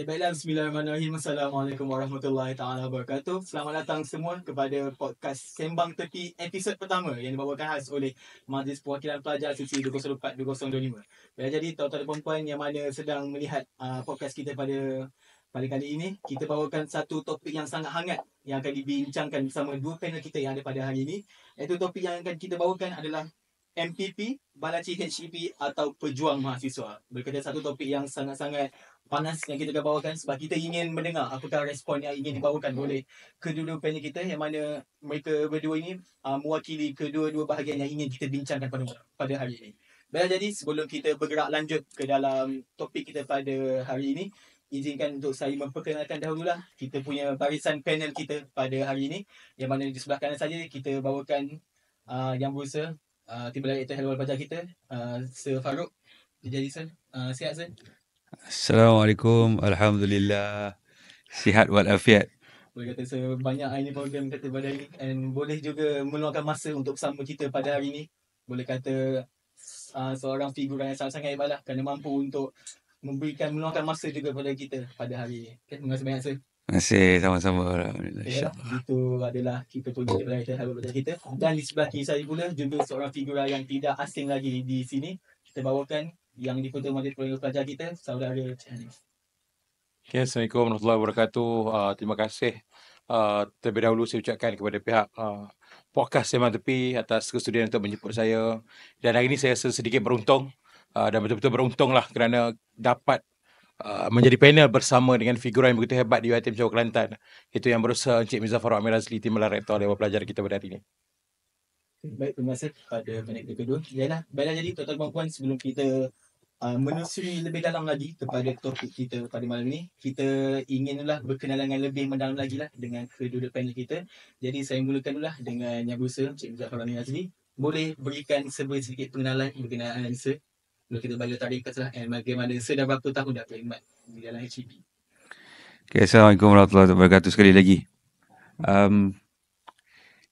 Okay, baiklah. Bismillahirrahmanirrahim. Assalamualaikum warahmatullahi taala wabarakatuh. Selamat datang semua kepada podcast Sembang Tepi episod pertama yang dibawakan khas oleh Majlis Perwakilan Pelajar Sesi 204-2025. Jadi tuan-tuan dan puan-puan yang mana sedang melihat podcast kita pada kali ini, kita bawakan satu topik yang sangat hangat yang akan dibincangkan bersama dua panel kita yang ada pada hari ini. Iaitu topik yang akan kita bawakan adalah MPP, Balaci HEP atau Pejuang Mahasiswa. Berkaitan satu topik yang sangat-sangat panas yang kita akan bawakan sebab kita ingin mendengar apakah respon yang ingin dibawakan oleh kedua-dua panel kita yang mana mereka berdua ini mewakili kedua-dua bahagian yang ingin kita bincangkan pada hari ini. Baiklah, jadi sebelum kita bergerak lanjut ke dalam topik kita pada hari ini, izinkan untuk saya memperkenalkan dahululah kita punya barisan panel kita pada hari ini, yang mana di sebelah kanan saja kita bawakan yang berusaha tiba lagi itu hello pelajar kita, Sir Farouk. Jadi Sir, sihat Sir? Assalamualaikum, Alhamdulillah, sihat walafiat. Boleh kata sebanyak ini program kita pada hari ini, dan boleh juga meluangkan masa untuk bersama kita pada hari ini. Boleh kata seorang figuran yang sangat-sangat hebat lah, kerana mampu untuk meluangkan masa juga pada kita pada hari ini. Okay, terima kasih banyak Sir. Terima kasih, sama-sama. Alhamdulillah, InsyaAllah. Itu adalah kita punya pelajar kita. Dan di sebelah kiri saya pula juga seorang figura yang tidak asing lagi di sini. Kita bawakan yang di-Ketua Majlis Pelajar kita, Saudara Chanis. Okay, Assalamualaikum warahmatullahi wabarakatuh. Terima kasih terlebih dahulu saya ucapkan kepada pihak podcast Sembang Tepi atas kesudian untuk menjemput saya. Dan hari ini saya sedikit beruntung dan betul-betul beruntunglah kerana dapat menjadi panel bersama dengan figura yang begitu hebat di UiTM Johor Kelantan. Itu yang berusaha Encik Mirza Farouk Amir Razli, Timbalan Rektor Dewan Pelajar kita pada hari ini. Baik, terima kasih pada panel kedua. Baiklah, jadi tuan-tuan dan puan, sebelum kita menelusuri lebih dalam lagi kepada topik kita pada malam ini, kita inginlah berkenalan lebih mendalam lagi lah dengan kedua panel kita. Jadi saya mulakan dulu lah dengan yang berusaha, Encik Mirza Farouk Amir Razli. Boleh berikan sedikit pengenalan berkenaan Sir? Kalau kita bagi tarik lah, bagaimana Sir dah berapa tahun dah berkhidmat di dalam HEP? Okay, Assalamualaikum warahmatullahi wabarakatuh sekali lagi.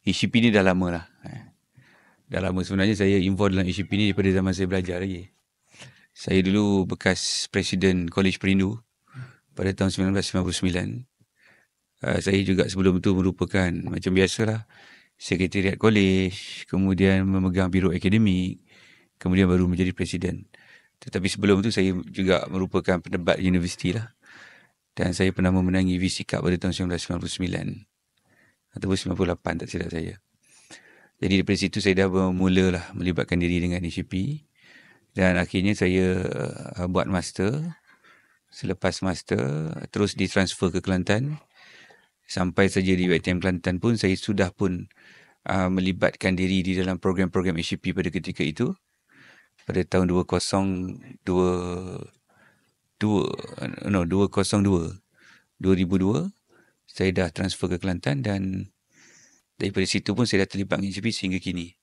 HEP ni dah lama lah. Dah lama sebenarnya saya involved dalam HEP ni daripada zaman saya belajar lagi. Saya dulu bekas Presiden Kolej Perindu pada tahun 1999. Saya juga sebelum itu merupakan macam biasalah Sekretariat Kolej, kemudian memegang Biro Akademik, kemudian baru menjadi Presiden. Tetapi sebelum itu saya juga merupakan pendebat universiti lah. Dan saya pernah memenangi VC Cup pada tahun 1999 ataupun 98 tak silap saya. Jadi dari situ saya dah mulalah melibatkan diri dengan HEP. Dan akhirnya saya buat master. Selepas master, terus ditransfer ke Kelantan. Sampai saja di UiTM Kelantan pun, saya sudah pun melibatkan diri di dalam program-program HEP pada ketika itu. Pada tahun 2002, saya dah transfer ke Kelantan dan daripada situ pun saya dah terlibat dengan HEP sehingga kini.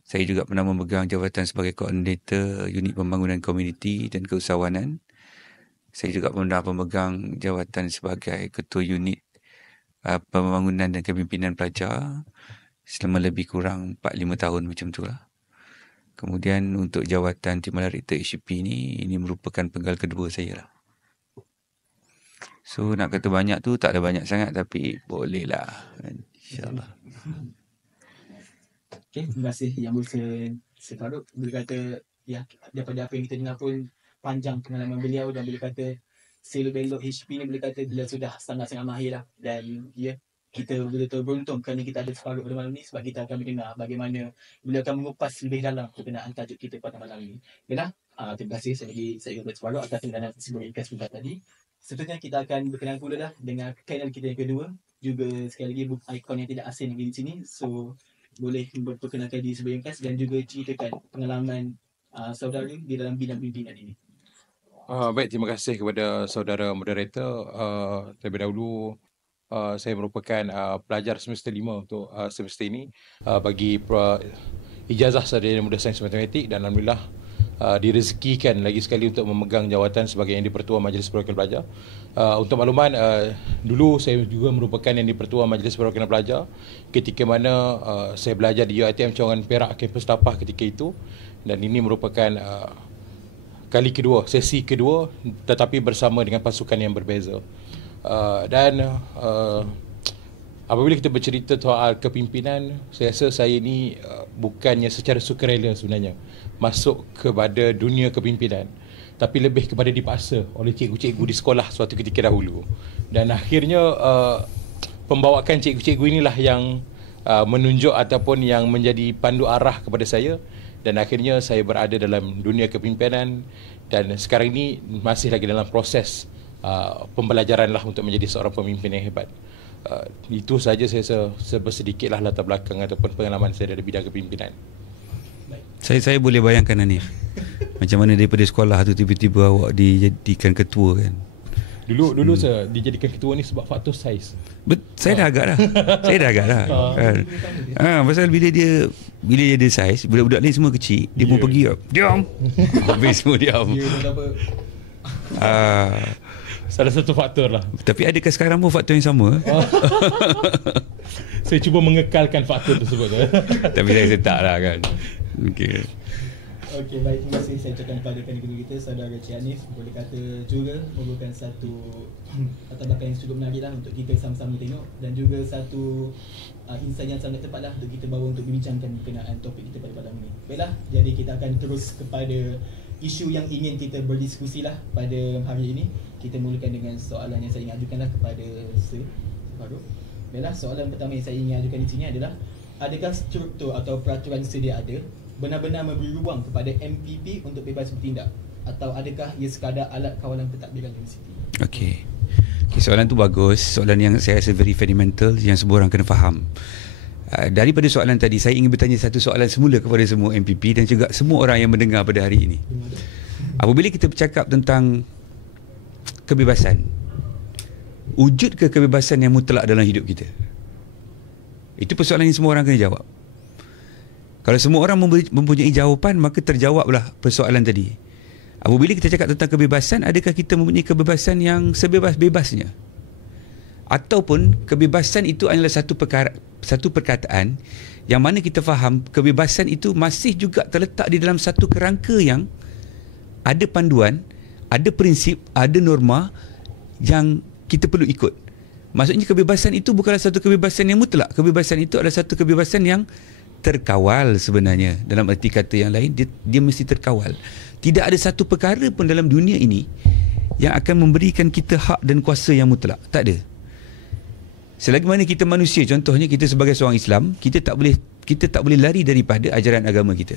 Saya juga pernah memegang jawatan sebagai koordinator unit pembangunan komuniti dan keusahawanan. Saya juga pernah memegang jawatan sebagai ketua unit pembangunan dan kepimpinan pelajar selama lebih kurang 4-5 tahun macam itulah. Kemudian untuk jawatan Timbalan Rektor HEP ini merupakan penggal kedua saya lah. So nak kata banyak tu tak ada banyak sangat, tapi boleh lah, InsyaAllah. Okay, terima kasih yang berusaha Sir Farouk. Boleh kata ya, daripada apa yang kita dengar pun panjang pengalaman beliau, dan boleh kata selok-belok HEP ni boleh kata beliau sudah sangat-sangat mahir lah. Dan ya, kita betul-betul beruntung kerana kita ada Farouk pada malam ni, sebab kita akan mendengar bagaimana beliau akan mengupas lebih dalam berkenaan tajuk kita pada malam ini. Baiklah, terima kasih sekali lagi saya kepada Farouk atas pengenalan sebagai ringkas sebentar tadi. Seterusnya kita akan berkenalan pula dah dengan panel kita yang kedua, juga sekali lagi ikon yang tidak asing lagi di sini. So boleh memperkenalkan diri sebagai ringkas dan juga ceritakan pengalaman saudara di dalam bidang pimpinan ini. Baik, terima kasih kepada saudara moderator. Terlebih dahulu saya merupakan pelajar semester 5 untuk semester ini bagi ijazah sarjana muda sains matematik, dan alhamdulillah direzekikan lagi sekali untuk memegang jawatan sebagai yang di-Pertua Majlis Perwakilan Pelajar. Untuk makluman, dulu saya juga merupakan yang di-Pertua Majlis Perwakilan Pelajar ketika mana saya belajar di UiTM Cawangan Perak, kampus Tapah ketika itu, dan ini merupakan kali kedua, sesi kedua, tetapi bersama dengan pasukan yang berbeza. Dan apabila kita bercerita soal kepimpinan, saya rasa saya ni bukannya secara sukarela sebenarnya masuk kepada dunia kepimpinan, tapi lebih kepada dipaksa oleh cikgu-cikgu di sekolah suatu ketika dahulu. Dan akhirnya pembawakan cikgu-cikgu inilah yang menunjuk ataupun yang menjadi pandu arah kepada saya, dan akhirnya saya berada dalam dunia kepimpinan, dan sekarang ini masih lagi dalam proses pembelajaran lah untuk menjadi seorang pemimpin yang hebat. Itu saja saya sedikitlah latar belakang ataupun pengalaman saya dari bidang kepimpinan. Saya boleh bayangkan, Hanif, macam mana daripada sekolah tu tiba-tiba awak dijadikan ketua kan. Dulu saya dijadikan ketua ni sebab faktor saiz. Saya dah agak dah. Kan. Pasal bila dia ada saiz, budak-budak ni semua kecil, dia pun pergi, diam. Habis semua diam. Salah satu faktor lah. Tapi adakah sekarang pun faktor yang sama? Saya cuba mengekalkan faktor tersebut. Tapi saya tak lah kan. Okey, baik, terima kasih saya ucapkan kepada pendengar kita, saudara Cik Hanif. Boleh kata juga merupakan satu latar belakang yang cukup menarik lah untuk kita sama-sama tengok, dan juga satu insight yang sangat tepat lah untuk kita bawa untuk membincangkan berkenaan topik kita pada malam ini. Baiklah, jadi kita akan terus kepada isu yang ingin kita berdiskusi lah pada hari ini. Kita mulakan dengan soalan yang saya ingin ajukan lah kepada Sir Farouk. Baiklah, soalan pertama yang saya ingin ajukan di sini adalah, adakah struktur atau peraturan sedia ada benar-benar memberi ruang kepada MPP untuk bebas bertindak, atau adakah ia sekadar alat kawalan pentadbiran universiti? Okey, soalan tu bagus. Soalan yang saya rasa very fundamental, yang semua orang kena faham. Daripada soalan tadi, saya ingin bertanya satu soalan semula kepada semua MPP dan juga semua orang yang mendengar pada hari ini. Apabila kita bercakap tentang kebebasan, wujud ke kebebasan yang mutlak dalam hidup kita? Itu persoalan yang semua orang kena jawab. Kalau semua orang mempunyai jawapan, maka terjawablah persoalan tadi. Apabila kita cakap tentang kebebasan, adakah kita mempunyai kebebasan yang sebebas-bebasnya? Ataupun kebebasan itu adalah satu perkataan yang mana kita faham kebebasan itu masih juga terletak di dalam satu kerangka yang ada panduan, ada prinsip, ada norma yang kita perlu ikut. Maksudnya kebebasan itu bukanlah satu kebebasan yang mutlak. Kebebasan itu adalah satu kebebasan yang terkawal sebenarnya. Dalam erti kata yang lain, dia mesti terkawal. Tidak ada satu perkara pun dalam dunia ini yang akan memberikan kita hak dan kuasa yang mutlak. Tak ada. Selagi mana kita manusia, contohnya kita sebagai seorang Islam, kita tak boleh lari daripada ajaran agama kita.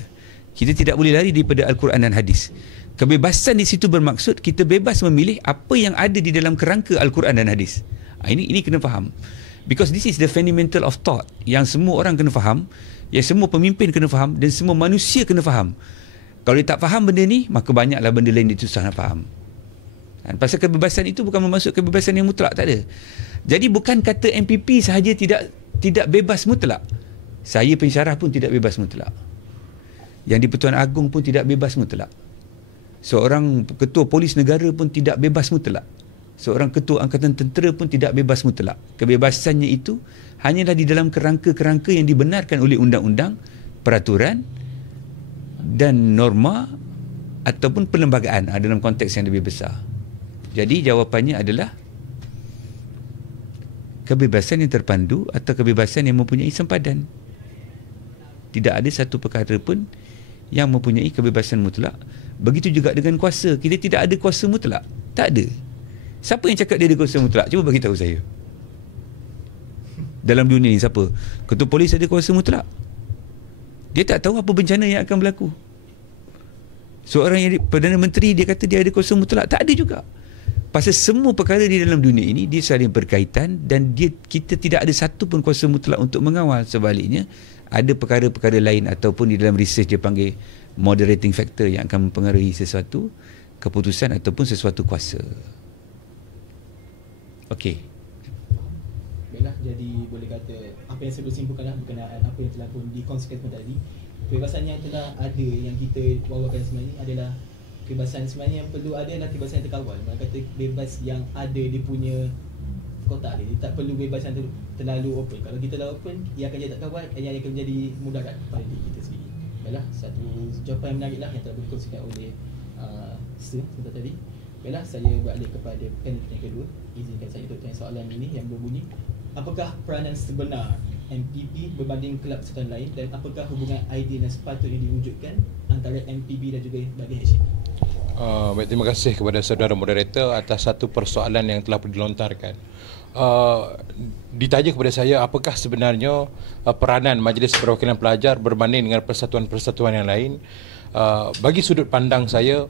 Kita tidak boleh lari daripada Al-Quran dan hadis. Kebebasan di situ bermaksud kita bebas memilih apa yang ada di dalam kerangka Al-Quran dan hadis. Ini kena faham. Because this is the fundamental of thought yang semua orang kena faham, yang semua pemimpin kena faham, dan semua manusia kena faham. Kalau dia tak faham benda ni, maka banyaklah benda lain dia susah nak faham. Dan pasal kebebasan itu bukan bermaksud kebebasan yang mutlak, tak ada. Jadi bukan kata MPP sahaja tidak bebas mutlak. Saya pensyarah pun tidak bebas mutlak. Yang di-Pertuan Agong pun tidak bebas mutlak. Seorang ketua polis negara pun tidak bebas mutlak. Seorang ketua angkatan tentera pun tidak bebas mutlak. Kebebasannya itu hanyalah di dalam kerangka-kerangka yang dibenarkan oleh undang-undang, peraturan dan norma ataupun perlembagaan dalam konteks yang lebih besar. Jadi jawapannya adalah kebebasan yang terpandu atau kebebasan yang mempunyai sempadan. Tidak ada satu perkara pun yang mempunyai kebebasan mutlak. Begitu juga dengan kuasa. Kita tidak ada kuasa mutlak. Tak ada. Siapa yang cakap dia ada kuasa mutlak? Cuba bagi tahu saya. Dalam dunia ni siapa? Ketua polis ada kuasa mutlak? Dia tak tahu apa bencana yang akan berlaku. Seorang yang Perdana Menteri dia kata dia ada kuasa mutlak? Tak ada juga. Pasal semua perkara di dalam dunia ini dia saling berkaitan dan kita tidak ada satu pun kuasa mutlak untuk mengawal. Sebaliknya, ada perkara-perkara lain ataupun di dalam research dia panggil moderating factor yang akan mempengaruhi sesuatu keputusan ataupun sesuatu kuasa. Okey. Baiklah, jadi boleh kata apa yang saya boleh simpulkanlah berkenaan apa yang telah pun dikonsepkan tadi. Kebebasan yang telah ada yang kita bawakan sebenarnya adalah kebebasan sebenarnya yang perlu ada adalah kebebasan yang terkawal. Mereka kata bebas yang ada dia punya kotak dia. Dia tak perlu bebas yang terlalu open. Kalau kita dah open, ia akan jadi tak kawal, ia akan menjadi mudarat pada diri kita sendiri. Baiklah, satu jawapan yang menarik lah yang telah dikongsikan oleh sebentar tadi. Baiklah, saya beralih kepada panel yang kedua. Izinkan saya untuk tanya soalan ini yang berbunyi, apakah peranan sebenar MPP berbanding kelab persatuan lain, dan apakah hubungan ideal yang sepatutnya diwujudkan antara MPP dan juga bagi HCP? Baik, terima kasih kepada saudara moderator atas satu persoalan yang telah dilontarkan. Ditanya kepada saya apakah sebenarnya peranan Majlis Perwakilan Pelajar berbanding dengan persatuan-persatuan yang lain. Bagi sudut pandang saya,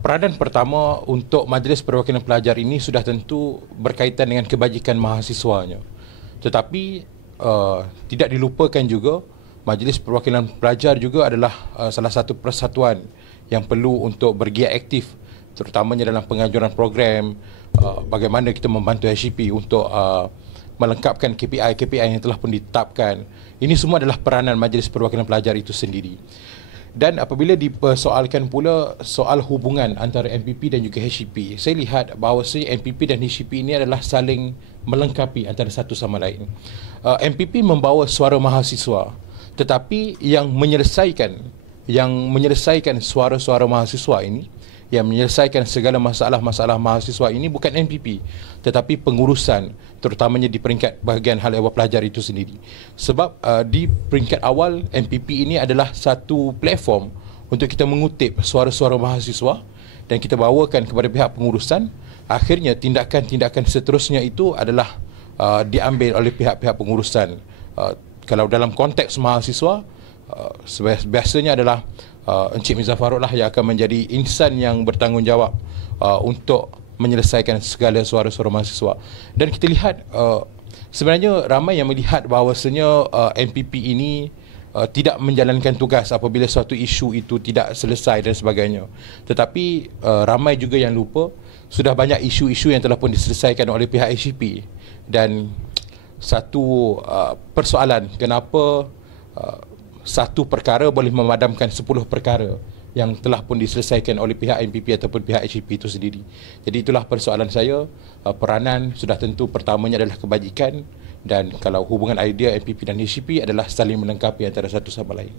peranan pertama untuk Majlis Perwakilan Pelajar ini sudah tentu berkaitan dengan kebajikan mahasiswanya. Tetapi tidak dilupakan juga Majlis Perwakilan Pelajar juga adalah salah satu persatuan yang perlu untuk bergiat aktif, terutamanya dalam penganjuran program, bagaimana kita membantu HCP untuk melengkapkan KPI yang telah pun ditetapkan. Ini semua adalah peranan Majlis Perwakilan Pelajar itu sendiri. Dan apabila dipersoalkan pula soal hubungan antara MPP dan juga HCP, saya lihat bahawa MPP dan HCP ini adalah saling melengkapi antara satu sama lain. MPP membawa suara mahasiswa, tetapi yang menyelesaikan suara-suara mahasiswa ini, yang menyelesaikan segala masalah-masalah mahasiswa ini bukan MPP, tetapi pengurusan, terutamanya di peringkat bahagian hal ehwal pelajar itu sendiri. Sebab di peringkat awal, MPP ini adalah satu platform untuk kita mengutip suara-suara mahasiswa dan kita bawakan kepada pihak pengurusan. Akhirnya tindakan-tindakan seterusnya itu adalah diambil oleh pihak-pihak pengurusan. Kalau dalam konteks mahasiswa, biasanya adalah Encik Mirza Farouk lah yang akan menjadi insan yang bertanggungjawab untuk menyelesaikan segala suara-suara mahasiswa. Dan kita lihat sebenarnya ramai yang melihat bahawasanya MPP ini tidak menjalankan tugas apabila suatu isu itu tidak selesai dan sebagainya. Tetapi ramai juga yang lupa sudah banyak isu-isu yang telah pun diselesaikan oleh pihak HCP. Dan satu persoalan, kenapa satu perkara boleh memadamkan 10 perkara yang telah pun diselesaikan oleh pihak MPP ataupun pihak HCP itu sendiri. Jadi itulah persoalan saya. Peranan sudah tentu pertamanya adalah kebajikan, dan kalau hubungan idea MPP dan HCP adalah saling melengkapi antara satu sama lain.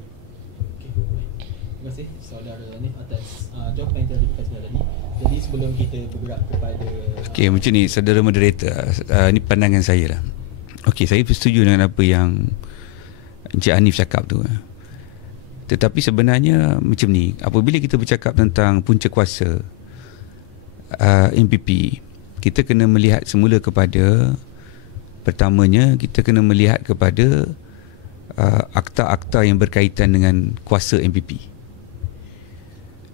Terima kasih saudara Hanif atas jawapan yang telah diberikan tadi. Jadi sebelum kita bergerak kepada macam ni saudara moderator, ini pandangan saya lah. Saya setuju dengan apa yang Encik Hanif cakap tu. Tetapi sebenarnya macam ni, apabila kita bercakap tentang punca kuasa MPP, kita kena melihat semula kepada, pertamanya kita kena melihat kepada akta-akta yang berkaitan dengan kuasa MPP.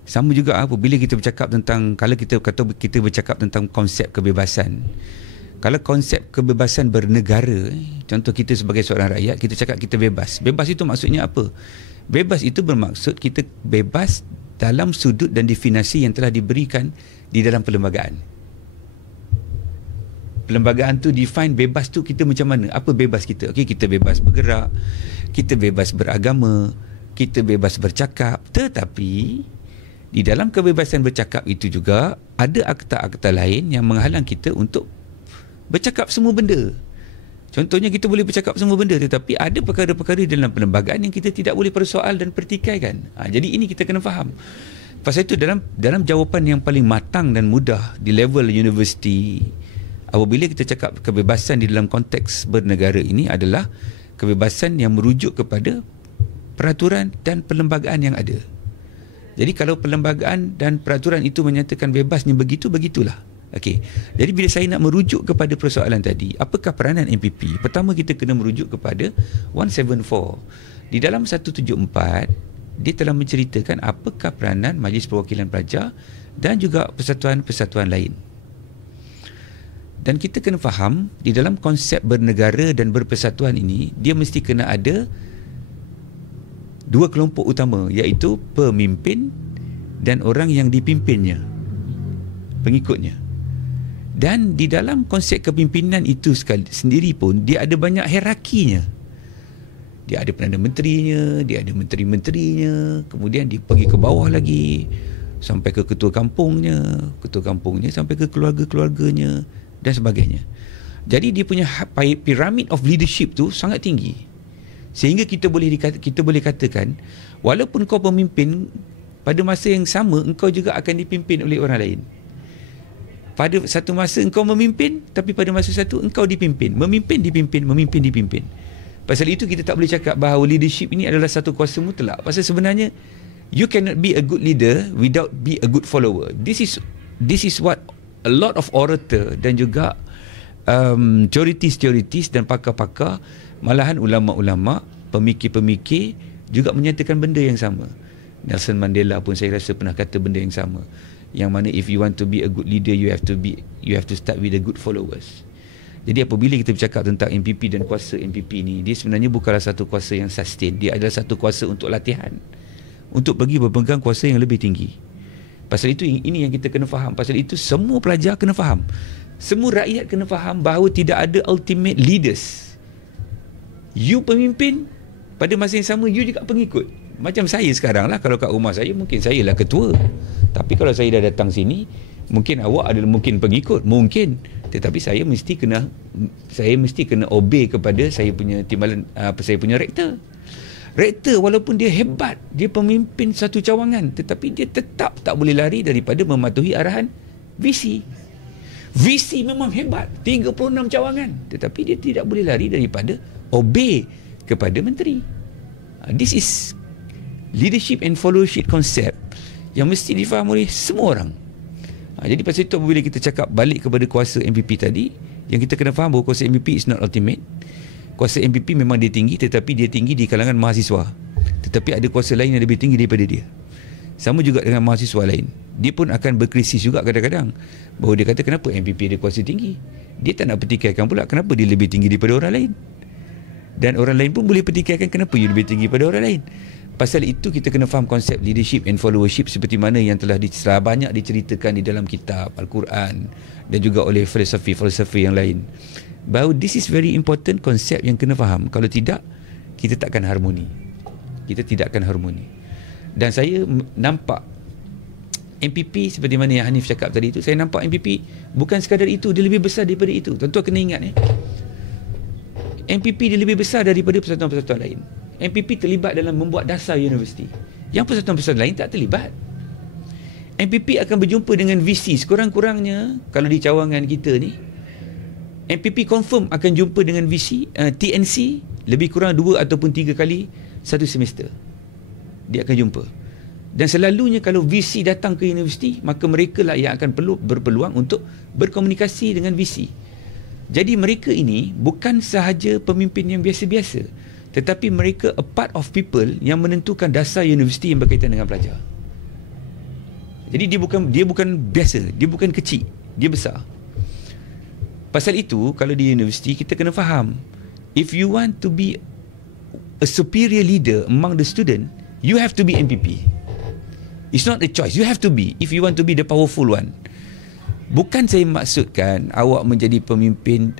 Sama juga apabila kita bercakap tentang, kalau kita bercakap tentang konsep kebebasan. Kalau konsep kebebasan bernegara, contoh kita sebagai seorang rakyat, kita cakap kita bebas. Bebas itu maksudnya apa? Bebas itu bermaksud kita bebas dalam sudut dan definisi yang telah diberikan di dalam perlembagaan. Perlembagaan tu define bebas tu kita macam mana? Apa bebas kita? Kita bebas bergerak, kita bebas beragama, kita bebas bercakap. Tetapi di dalam kebebasan bercakap itu juga ada akta-akta lain yang menghalang kita untuk bercakap semua benda. Contohnya kita boleh bercakap semua benda, tetapi ada perkara-perkara dalam perlembagaan yang kita tidak boleh persoal dan pertikaikan. Jadi ini kita kena faham. Pasal itu dalam jawapan yang paling matang dan mudah di level universiti, apabila kita cakap kebebasan di dalam konteks bernegara ini adalah kebebasan yang merujuk kepada peraturan dan perlembagaan yang ada. Jadi kalau perlembagaan dan peraturan itu menyatakan bebasnya begitu, begitulah. Jadi bila saya nak merujuk kepada persoalan tadi, apakah peranan MPP? Pertama kita kena merujuk kepada 174. Di dalam 174, dia telah menceritakan apakah peranan Majlis Perwakilan Pelajar dan juga persatuan-persatuan lain. Dan kita kena faham, di dalam konsep bernegara dan berpersatuan ini, dia mesti kena ada dua kelompok utama, iaitu pemimpin dan orang yang dipimpinnya, pengikutnya. Dan di dalam konsep kepimpinan itu sendiri pun dia ada banyak hierarkinya. Dia ada Perdana Menterinya, dia ada menteri-menterinya, kemudian dia pergi ke bawah lagi sampai ke ketua kampungnya sampai ke keluarga-keluarganya dan sebagainya. Jadi dia punya pyramid of leadership tu sangat tinggi. Sehingga kita boleh katakan, walaupun kau pemimpin pada masa yang sama engkau juga akan dipimpin oleh orang lain. Pada satu masa engkau memimpin, tapi pada masa satu engkau dipimpin. Memimpin, dipimpin. Pasal itu kita tak boleh cakap bahawa leadership ini adalah satu kuasa mutlak. Pasal sebenarnya you cannot be a good leader without be a good follower. This is what a lot of orator dan juga teoritis dan pakar-pakar, malahan ulama-ulama, pemikir-pemikir juga menyatakan benda yang sama. Nelson Mandela pun saya rasa pernah kata benda yang sama. Yang mana if you want to be a good leader, you have to start with the good followers. Jadi apabila kita bercakap tentang MPP dan kuasa MPP ni, dia sebenarnya bukanlah satu kuasa yang sustain. Dia adalah satu kuasa untuk latihan, untuk pergi berpegang kuasa yang lebih tinggi. Pasal itu ini yang kita kena faham. Pasal itu semua pelajar kena faham, semua rakyat kena faham bahawa tidak ada ultimate leaders. You pemimpin, pada masa yang sama you juga pengikut. Macam saya sekarang lah, kalau kat rumah saya mungkin saya lah ketua, tapi kalau saya dah datang sini, mungkin awak adalah mungkin pengikut, mungkin, tetapi saya mesti kena obey kepada saya punya timbalan, saya punya rektor. Rektor walaupun dia hebat, dia pemimpin satu cawangan, tetapi dia tetap tak boleh lari daripada mematuhi arahan VC. VC memang hebat, 36 cawangan, tetapi dia tidak boleh lari daripada obey kepada menteri. This is leadership and followership concept yang mesti difaham oleh semua orang. Jadi pasal itu apabila kita cakap balik kepada kuasa MPP tadi, yang kita kena faham bahawa kuasa MPP is not ultimate. Kuasa MPP memang dia tinggi, tetapi dia tinggi di kalangan mahasiswa. Tetapi ada kuasa lain yang lebih tinggi daripada dia. Sama juga dengan mahasiswa lain. Dia pun akan berkrisis juga kadang-kadang, bahawa dia kata kenapa MPP ada kuasa tinggi. Dia tak nak pertikaikan pula kenapa dia lebih tinggi daripada orang lain. Dan orang lain pun boleh pertikaikan kenapa you lebih tinggi daripada orang lain. Pasal itu kita kena faham konsep leadership and followership seperti mana yang telah banyak diceritakan di dalam kitab Al-Quran dan juga oleh filosofi yang lain. Bahawa this is very important konsep yang kena faham. Kalau tidak, kita takkan harmoni. Dan saya nampak MPP seperti mana yang Hanif cakap tadi itu, saya nampak MPP bukan sekadar itu, dia lebih besar daripada itu. Tuan-tuan kena ingat MPP dia lebih besar daripada persatuan-persatuan lain. MPP terlibat dalam membuat dasar universiti, yang persatuan-persatuan lain tak terlibat. MPP akan berjumpa dengan VC sekurang-kurangnya, kalau di cawangan kita ni, MPP confirm akan jumpa dengan VC, TNC lebih kurang 2 ataupun 3 kali satu semester. Dia akan jumpa. Dan selalunya kalau VC datang ke universiti, maka mereka lah yang akan berpeluang untuk berkomunikasi dengan VC. Jadi mereka ini bukan sahaja pemimpin yang biasa-biasa, tetapi mereka a part of people yang menentukan dasar universiti yang berkaitan dengan pelajar. Jadi dia bukan biasa, dia bukan kecil, dia besar. Pasal itu kalau di universiti kita kena faham, if you want to be a superior leader among the student, you have to be MPP. It's not a choice, you have to be, if you want to be the powerful one. Bukan saya maksudkan awak menjadi pemimpin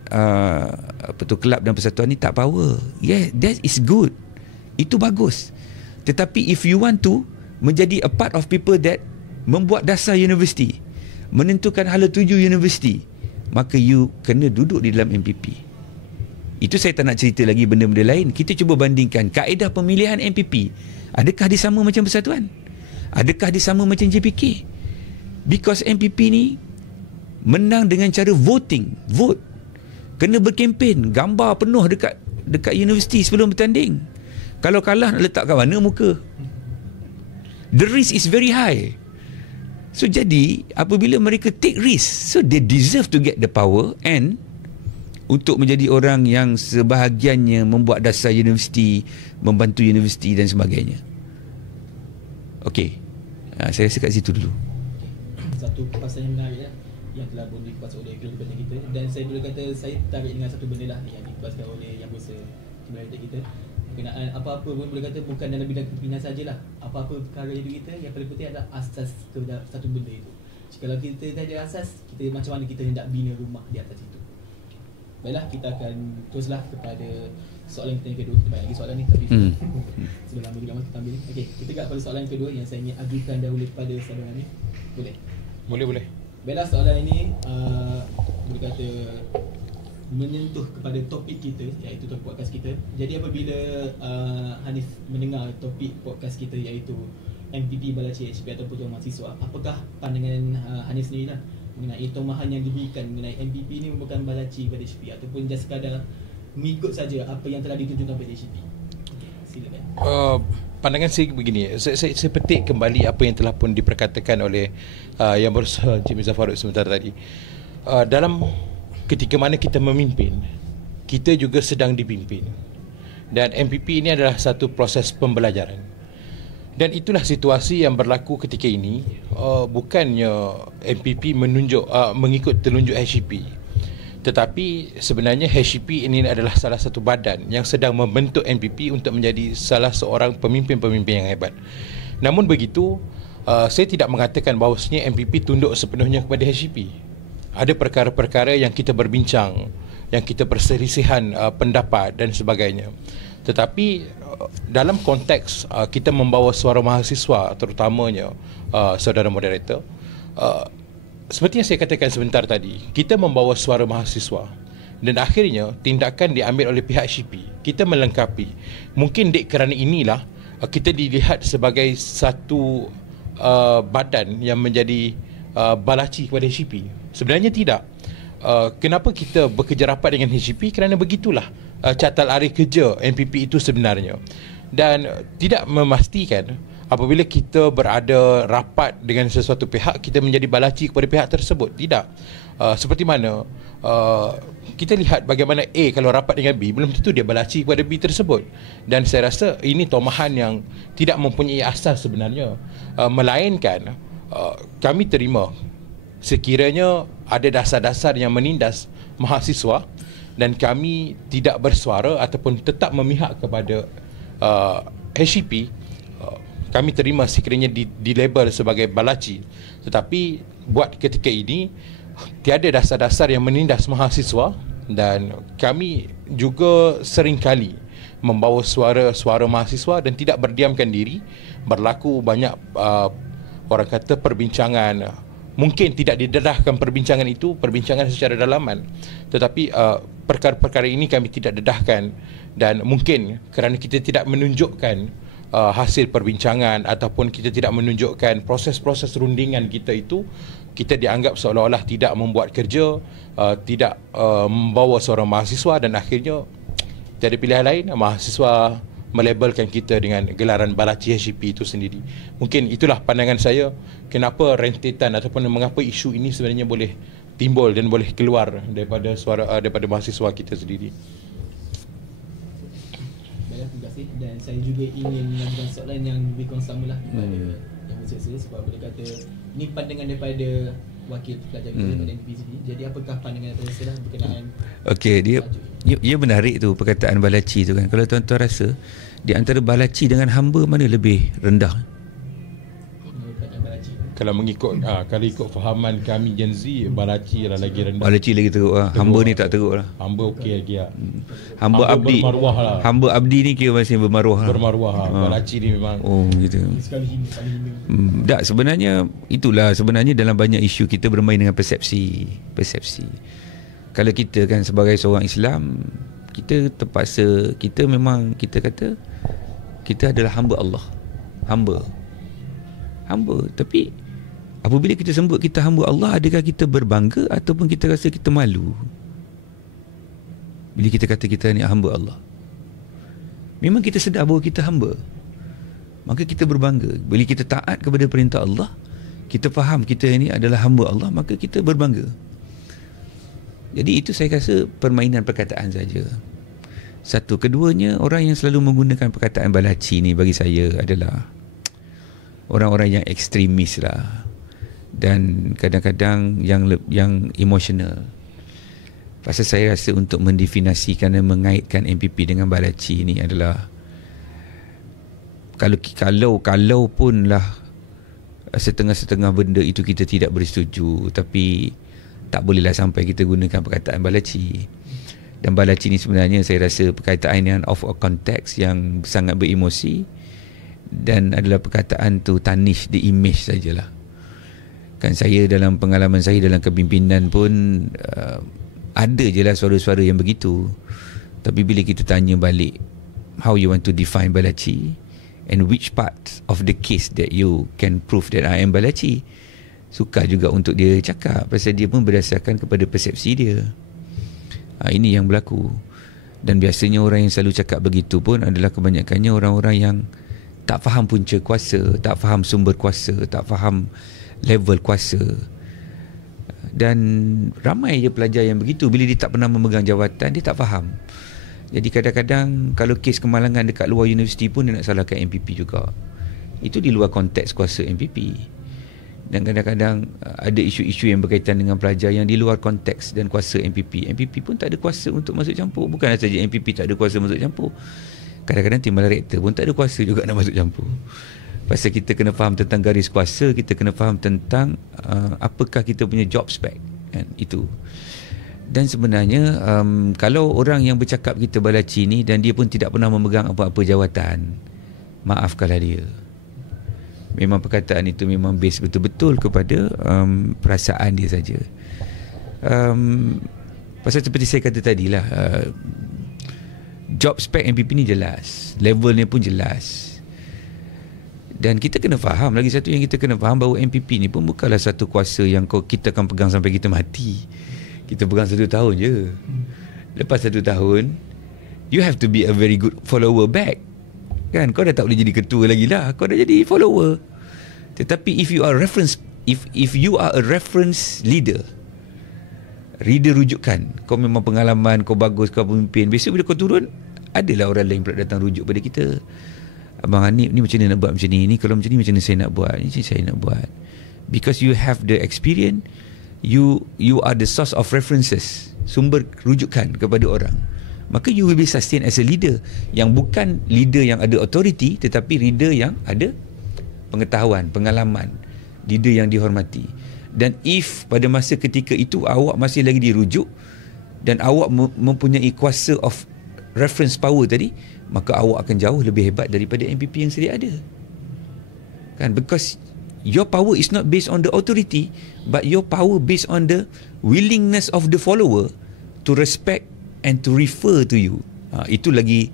kelab dan persatuan ni tak power. Yeah, that is good. Itu bagus. Tetapi if you want to menjadi a part of people that membuat dasar universiti, menentukan hala tuju universiti, maka you kena duduk di dalam MPP. Itu saya tak nak cerita lagi benda-benda lain. Kita cuba bandingkan kaedah pemilihan MPP. Adakah dia sama macam persatuan? Adakah dia sama macam JPK? Because MPP ni menang dengan cara voting, vote. Kena berkempen, gambar penuh dekat universiti sebelum bertanding. Kalau kalah nak letak kat mana muka? The risk is very high. So jadi apabila mereka take risk, so they deserve to get the power and untuk menjadi orang yang sebahagiannya membuat dasar universiti, membantu universiti dan sebagainya. Okey, saya rasa kat situ dulu. Satu perpasan yang menarik yang telah pun dikupas oleh kedua benda kita, dan saya boleh kata saya tertarik dengan satu benda lah yang dikupaskan oleh yang berusaha timbalan kita berkenaan apa-apa pun boleh kata bukan dalam bidang kepimpinan sajalah, apa-apa perkara hidup kita yang paling penting adalah asas kepada satu benda itu. Kalau kita tak ada asas, kita macam mana kita hendak bina rumah di atas itu. Baiklah, kita akan teruslah kepada soalan kita yang kedua. Kita banyak lagi soalan ni tapi sebelum lama juga kita ambil. Okey, kita kat pada soalan kedua yang saya ingin ajukan dahulu kepada saudara ni. Boleh. Baiklah, soalan ini boleh kata menyentuh kepada topik kita, iaitu topik podcast kita. Jadi apabila Hanif mendengar topik podcast kita iaitu MPP Balaci HSP ataupun Pejuang Mahasiswa, apakah pandangan Hanif sendiri lah mengenai tomahan yang diberikan mengenai MPP ni merupakan balaci pada HSP ataupun just sekadar mengikut saja apa yang telah ditunjukkan pada HSP? Okay, silakan. Pandangan saya begini, saya petik kembali apa yang telah pun diperkatakan oleh yang berusaha Encik Mirza Farouk sebentar tadi. Dalam ketika mana kita memimpin, kita juga sedang dipimpin. Dan MPP ini adalah satu proses pembelajaran. Dan itulah situasi yang berlaku ketika ini. Bukannya MPP mengikut telunjuk HCP, tetapi sebenarnya HCP ini adalah salah satu badan yang sedang membentuk MPP untuk menjadi salah seorang pemimpin-pemimpin yang hebat. Namun begitu, saya tidak mengatakan bahawasanya MPP tunduk sepenuhnya kepada HCP. Ada perkara-perkara yang kita berbincang, yang kita perselisihan pendapat dan sebagainya. Tetapi dalam konteks kita membawa suara mahasiswa, terutamanya saudara moderator, seperti yang saya katakan sebentar tadi, kita membawa suara mahasiswa dan akhirnya tindakan diambil oleh pihak HCP. Kita melengkapi. Mungkin kerana inilah kita dilihat sebagai satu badan yang menjadi balaci kepada HCP. Sebenarnya tidak. Kenapa kita bekerja rapat dengan HCP? Kerana begitulah catat arif kerja MPP itu sebenarnya. Dan tidak memastikan apabila kita berada rapat dengan sesuatu pihak, kita menjadi balaci kepada pihak tersebut. Tidak. Seperti mana kita lihat bagaimana A kalau rapat dengan B, belum tentu dia balaci kepada B tersebut. Dan saya rasa ini tomahan yang tidak mempunyai asas sebenarnya. Melainkan kami terima sekiranya ada dasar-dasar yang menindas mahasiswa dan kami tidak bersuara ataupun tetap memihak kepada HCP, kami terima sekiranya dilabel sebagai balaci. Tetapi buat ketika ini tiada dasar-dasar yang menindas mahasiswa dan kami juga seringkali membawa suara-suara mahasiswa dan tidak berdiamkan diri. Berlaku banyak orang kata perbincangan, mungkin tidak didedahkan perbincangan itu, perbincangan secara dalaman, tetapi perkara-perkara ini kami tidak dedahkan. Dan mungkin kerana kita tidak menunjukkan hasil perbincangan ataupun kita tidak menunjukkan proses-proses rundingan kita itu, kita dianggap seolah-olah tidak membuat kerja, tidak membawa suara mahasiswa dan akhirnya tiada pilihan lain, mahasiswa melabelkan kita dengan gelaran balaci HCP itu sendiri. Mungkin itulah pandangan saya kenapa rentetan ataupun mengapa isu ini sebenarnya boleh timbul dan boleh keluar daripada suara daripada mahasiswa kita sendiri. Baiklah, terima kasih. Dan saya juga ingin mengajukan soalan yang lebih kurang samalah kepada yang bersedia, sebab boleh kata ini pandangan daripada wakil pelajar kita daripada MPP sendiri. Jadi apakah pandangan daripada saya berkenaan? Okey, dia menarik tu perkataan balaci tu kan. Kalau tuan-tuan rasa di antara balaci dengan hamba mana lebih rendah? Kalau mengikut kalau ikut fahaman kami Gen Z, balaci lah lagi rendah. Balaci lagi teruk lah. Hamba ni tak teruk lah. Hamba okey lagi lah. Hamba abdi bermaruah lah. Hamba abdi ni kira masih bermaruah lah. Bermaruah lah. Balaci ni memang gitu. Sekali hina. Tak, sebenarnya itulah sebenarnya dalam banyak isu kita bermain dengan persepsi. Kalau kita kan sebagai seorang Islam, kita terpaksa, kita memang kita kata kita adalah hamba Allah. Hamba. Tapi apabila kita sebut kita hamba Allah, adakah kita berbangga ataupun kita rasa kita malu bila kita kata kita ni hamba Allah? Memang kita sedar bahawa kita hamba, maka kita berbangga. Bila kita taat kepada perintah Allah, kita faham kita ini adalah hamba Allah, maka kita berbangga. Jadi itu saya rasa permainan perkataan saja. Satu. Keduanya, orang yang selalu menggunakan perkataan balaci ni bagi saya adalah orang-orang yang ekstremis lah, dan kadang-kadang yang emosional. Pasal saya rasa untuk mendefinisikan dan mengaitkan MPP dengan balaci ni adalah kalau pun lah setengah-setengah benda itu kita tidak bersetuju, tapi tak bolehlah sampai kita gunakan perkataan balaci. Dan balaci ni sebenarnya saya rasa perkataan yang off of context, yang sangat beremosi, dan adalah perkataan tu tarnish the image sajalah. Kan saya dalam pengalaman saya dalam kepimpinan pun ada je lah suara-suara yang begitu. Tapi bila kita tanya balik how you want to define balaci, and which part of the case that you can prove that I am Balaci. Sukar juga untuk dia cakap pasal dia pun berdasarkan kepada persepsi dia. Ini yang berlaku. Dan biasanya orang yang selalu cakap begitu pun adalah kebanyakannya orang-orang yang tak faham punca kuasa, tak faham sumber kuasa, tak faham level kuasa. Dan ramai je pelajar yang begitu. Bila dia tak pernah memegang jawatan, dia tak faham. Jadi kadang-kadang kalau kes kemalangan dekat luar universiti pun dia nak salahkan MPP juga. Itu di luar konteks kuasa MPP. Dan kadang-kadang ada isu-isu yang berkaitan dengan pelajar yang di luar konteks dan kuasa MPP. MPP pun tak ada kuasa untuk masuk campur. Bukan saja MPP tak ada kuasa masuk campur. Kadang-kadang timbal rektor pun tak ada kuasa juga nak masuk campur. Pasal kita kena faham tentang garis kuasa, kita kena faham tentang apakah kita punya job spec, kan? Itu. Dan sebenarnya kalau orang yang bercakap kita Balaci ni dan dia pun tidak pernah memegang apa-apa jawatan, maafkanlah dia. Memang perkataan itu memang base betul-betul kepada perasaan dia saja. Pasal seperti saya kata tadilah, job spec MPP ni jelas, levelnya pun jelas. Dan kita kena faham, lagi satu yang kita kena faham, bahawa MPP ni pun bukanlah satu kuasa yang kita akan pegang sampai kita mati. Kita pegang 1 tahun je. Lepas 1 tahun, you have to be a very good follower back. Kan, kau dah tak boleh jadi ketua lagi lah, kau dah jadi follower. Tetapi if you are a reference leader rujukan, kau memang pengalaman, kau bagus, kau pemimpin, besok bila kau turun, adalah orang lain pula datang rujuk pada kita. Abang Hanif ni macam mana nak buat macam ni kalau macam ni macam mana saya nak buat, ni macam saya nak buat. Because you have the experience, you are the source of references, sumber rujukan kepada orang. Maka you will be sustained as a leader, yang bukan leader yang ada authority, tetapi leader yang ada pengetahuan, pengalaman, leader yang dihormati. Dan if pada masa ketika itu awak masih lagi dirujuk dan awak mempunyai kuasa of reference power tadi, maka awak akan jauh lebih hebat daripada MPP yang sedia ada. Kan, because your power is not based on the authority, but your power based on the willingness of the follower to respect and to refer to you. Itu lagi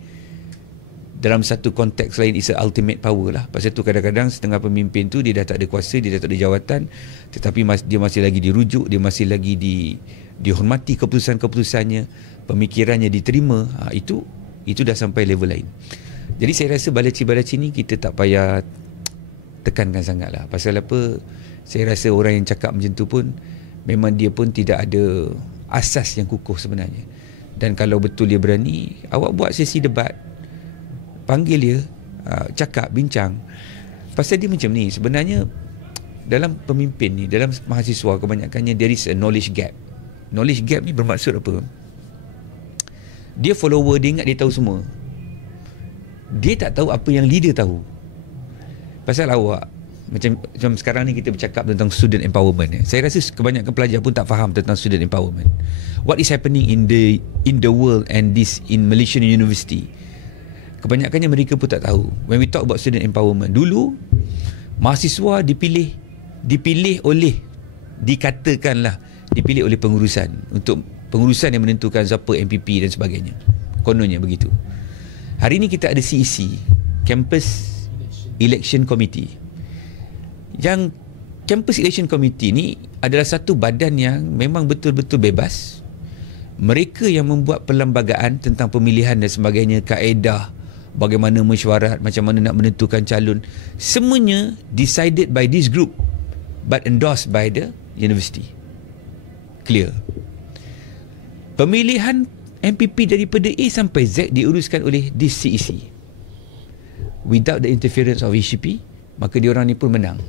dalam satu konteks lain, is a ultimate power lah. Pasal tu kadang-kadang setengah pemimpin tu dia dah tak ada kuasa, dia dah tak ada jawatan, tetapi dia masih lagi dirujuk, dia masih lagi dihormati keputusan-keputusannya, pemikirannya diterima. Itu dah sampai level lain. Jadi saya rasa Balaci-Balaci ni kita tak payah tekankan sangat lah. Pasal apa, saya rasa orang yang cakap macam tu pun memang dia pun tidak ada asas yang kukuh sebenarnya. Dan kalau betul dia berani, awak buat sesi debat, panggil dia, cakap, bincang. Pasal dia macam ni, sebenarnya dalam pemimpin ni, dalam mahasiswa kebanyakannya there is a knowledge gap. Knowledge gap ni bermaksud apa? Dia follower, dia ingat dia tahu semua. Dia tak tahu apa yang leader tahu. Pasal awak, macam sekarang ni kita bercakap tentang student empowerment. Saya rasa kebanyakan pelajar pun tak faham tentang student empowerment. What is happening in the world and this in Malaysian university? Kebanyakannya mereka pun tak tahu. When we talk about student empowerment, dulu mahasiswa dipilih oleh pengurusan, untuk pengurusan yang menentukan siapa MPP dan sebagainya. Kononnya begitu. Hari ini kita ada CEC, Campus Election Committee. Yang Campus Election Committee ni adalah satu badan yang memang betul-betul bebas. Mereka yang membuat perlembagaan tentang pemilihan dan sebagainya, kaedah, bagaimana mesyuarat, macam mana nak menentukan calon, semuanya decided by this group but endorsed by the university. Clear. Pemilihan MPP daripada A sampai Z diuruskan oleh this CEC. Without the interference of HCP, maka diorang ni pun menang.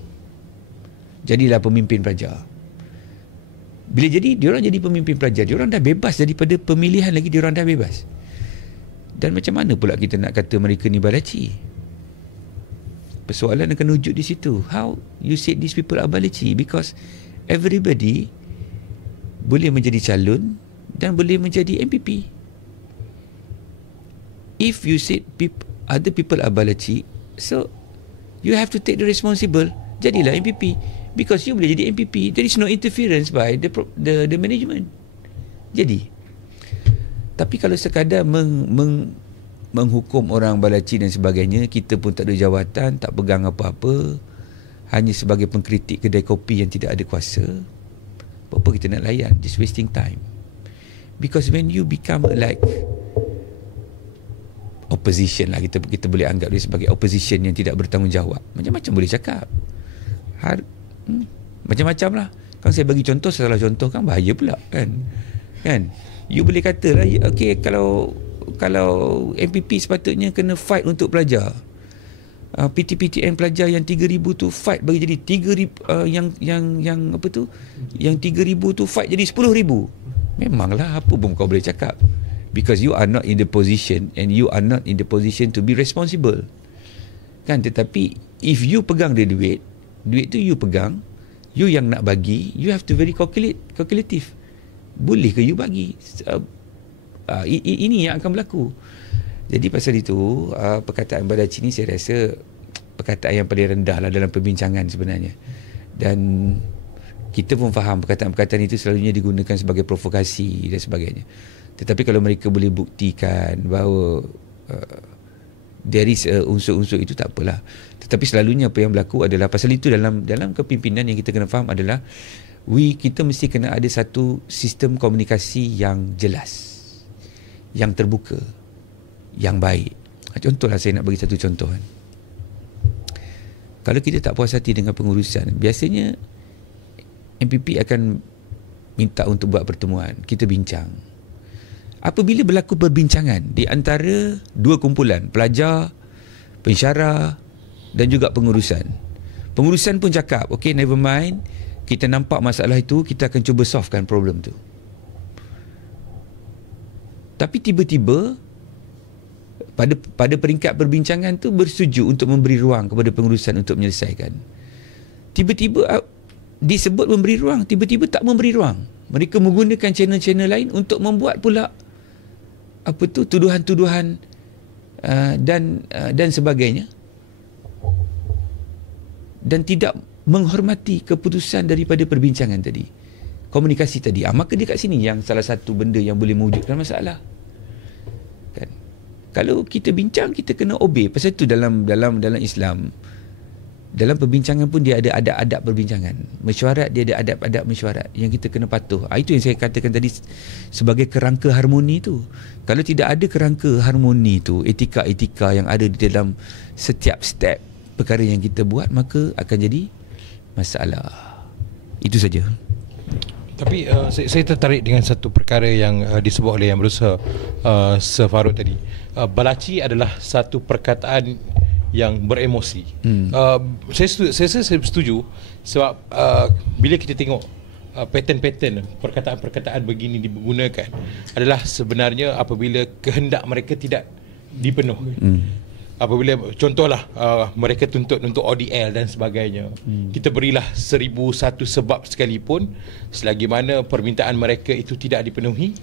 Jadilah pemimpin pelajar. Bila diorang jadi pemimpin pelajar, diorang dah bebas daripada pemilihan lagi, diorang dah bebas. Dan macam mana pula kita nak kata mereka ni Balaci? Persoalan akan wujud di situ. How you said these people are Balaci? Because everybody boleh menjadi calon dan boleh menjadi MPP. If you said other people are Balaci, so you have to take the responsible. Jadilah MPP. Because you boleh jadi MPP. There is no interference by the management. Jadi, tapi kalau sekadar menghukum orang balaci dan sebagainya. Kita pun tak ada jawatan, tak pegang apa-apa, hanya sebagai pengkritik kedai kopi yang tidak ada kuasa. Apa kita nak layan? Just wasting time. Because when you become like opposition lah, kita boleh anggap dia sebagai opposition yang tidak bertanggungjawab, macam-macam boleh cakap, macam-macam lah. Kan saya bagi contoh, salah contoh kan bahaya pula kan. You boleh kata lah, okay, kalau MPP sepatutnya kena fight untuk pelajar, PTPTN pelajar yang 3,000 tu fight bagi jadi 3,000, yang apa tu, yang 3,000 tu fight jadi 10,000. Memanglah apa pun kau boleh cakap, because you are not in the position, and you are not in the position to be responsible kan. Tetapi if you pegang dia duit tu you pegang, you yang nak bagi, you have to very calculative. Boleh ke you bagi? Ini yang akan berlaku. Jadi pasal itu, perkataan balaci ni saya rasa perkataan yang paling rendah lah dalam perbincangan sebenarnya. Dan kita pun faham perkataan-perkataan itu selalunya digunakan sebagai provokasi dan sebagainya. Tetapi kalau mereka boleh buktikan bahawa there is unsur-unsur itu, tak apalah. Tetapi selalunya apa yang berlaku adalah, pasal itu dalam kepimpinan yang kita kena faham adalah kita mesti kena ada satu sistem komunikasi yang jelas, yang terbuka, yang baik. Contohlah, saya nak bagi satu contoh kan. Kalau kita tak puas hati dengan pengurusan, biasanya MPP akan minta untuk buat pertemuan, kita bincang. Apabila berlaku perbincangan di antara dua kumpulan, pelajar, pensyarah dan juga pengurusan pun cakap, okay, never mind, kita nampak masalah itu, kita akan cuba solvekan problem tu. Tapi tiba-tiba pada peringkat perbincangan tu bersetuju untuk memberi ruang kepada pengurusan untuk menyelesaikan. Tiba-tiba disebut memberi ruang, tiba-tiba tak memberi ruang. Mereka menggunakan channel-channel lain untuk membuat pula tuduhan-tuduhan dan sebagainya, dan tidak menghormati keputusan daripada perbincangan tadi, komunikasi tadi. Maka dia kat sini yang salah satu benda yang boleh mewujudkan masalah kan. Kalau kita bincang, kita kena obey. Pasal itu dalam Islam, dalam perbincangan pun dia ada adab-adab perbincangan. Mesyuarat dia ada adab-adab mesyuarat yang kita kena patuh. Itu yang saya katakan tadi sebagai kerangka harmoni tu. Kalau tidak ada kerangka harmoni tu, etika-etika yang ada di dalam setiap step perkara yang kita buat, maka akan jadi masalah. Itu saja. Tapi saya tertarik dengan satu perkara yang disebut oleh yang berusaha Sir Farouk tadi. Balaci adalah satu perkataan yang beremosi. Saya setuju sebab bila kita tengok pattern-pattern perkataan-perkataan begini digunakan adalah sebenarnya apabila kehendak mereka tidak dipenuhi. Apabila contohlah mereka tuntut untuk ODL dan sebagainya, kita berilah 1,001 sebab sekalipun, selagi mana permintaan mereka itu tidak dipenuhi,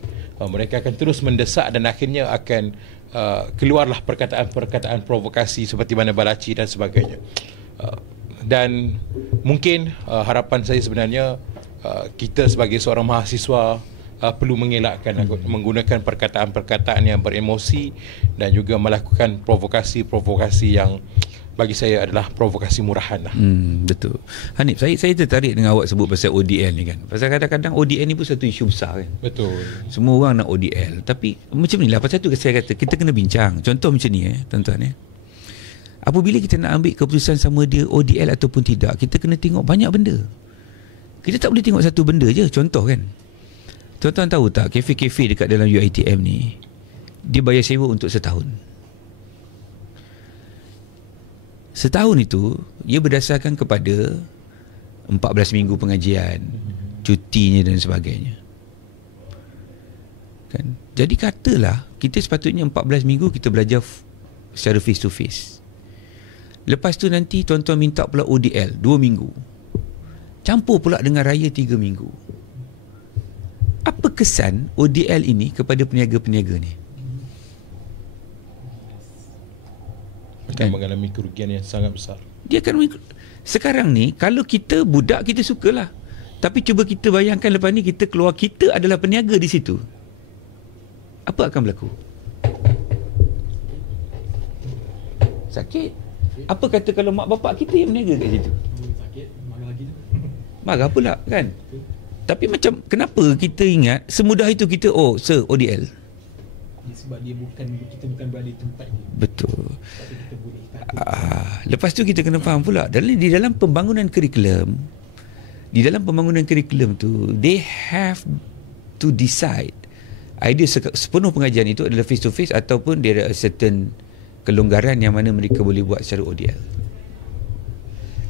mereka akan terus mendesak dan akhirnya akan keluarlah perkataan-perkataan provokasi seperti mana balaci dan sebagainya. Dan mungkin harapan saya sebenarnya kita sebagai seorang mahasiswa perlu mengelakkan menggunakan perkataan-perkataan yang beremosi dan juga melakukan provokasi-provokasi yang bagi saya adalah provokasi murahan lah. Betul. Hanif, saya tertarik dengan awak sebut pasal ODL ni kan. Pasal kadang-kadang ODL ni pun satu isu besar kan. Betul. Semua orang nak ODL. Tapi macam ni lah, pasal tu saya kata kita kena bincang. Contoh macam ni tuan-tuan apabila kita nak ambil keputusan sama dia ODL ataupun tidak, kita kena tengok banyak benda. Kita tak boleh tengok satu benda je. Contoh kan, tuan-tuan tahu tak, kafe-kafe dekat dalam UiTM ni, dia bayar sewa untuk setahun. Setahun itu, ia berdasarkan kepada 14 minggu pengajian, cutinya dan sebagainya. Kan? Jadi katalah, kita sepatutnya 14 minggu kita belajar secara face to face. Lepas tu nanti tuan-tuan minta pula ODL 2 minggu. Campur pula dengan raya 3 minggu. Apa kesan ODL ini kepada peniaga-peniaga ni? Akan mengalami kerugian yang sangat besar. Dia akan sekarang ni, kalau kita budak, kita sukalah. Tapi cuba kita bayangkan lepas ni kita keluar, kita adalah peniaga di situ. Apa akan berlaku? Sakit. Apa kata kalau mak bapak kita yang berniaga kat situ? Sakit, marah lagi tu. Marah pula kan. Tapi macam kenapa kita ingat semudah itu kita sir ODL. Sebab kita bukan berada di tempat dia. Betul. Tapi kita boleh kata. Lepas tu kita kena faham pula di dalam pembangunan kurikulum, tu they have to decide either sepenuh pengajian itu adalah face to face ataupun there are certain kelonggaran yang mana mereka boleh buat secara ODL.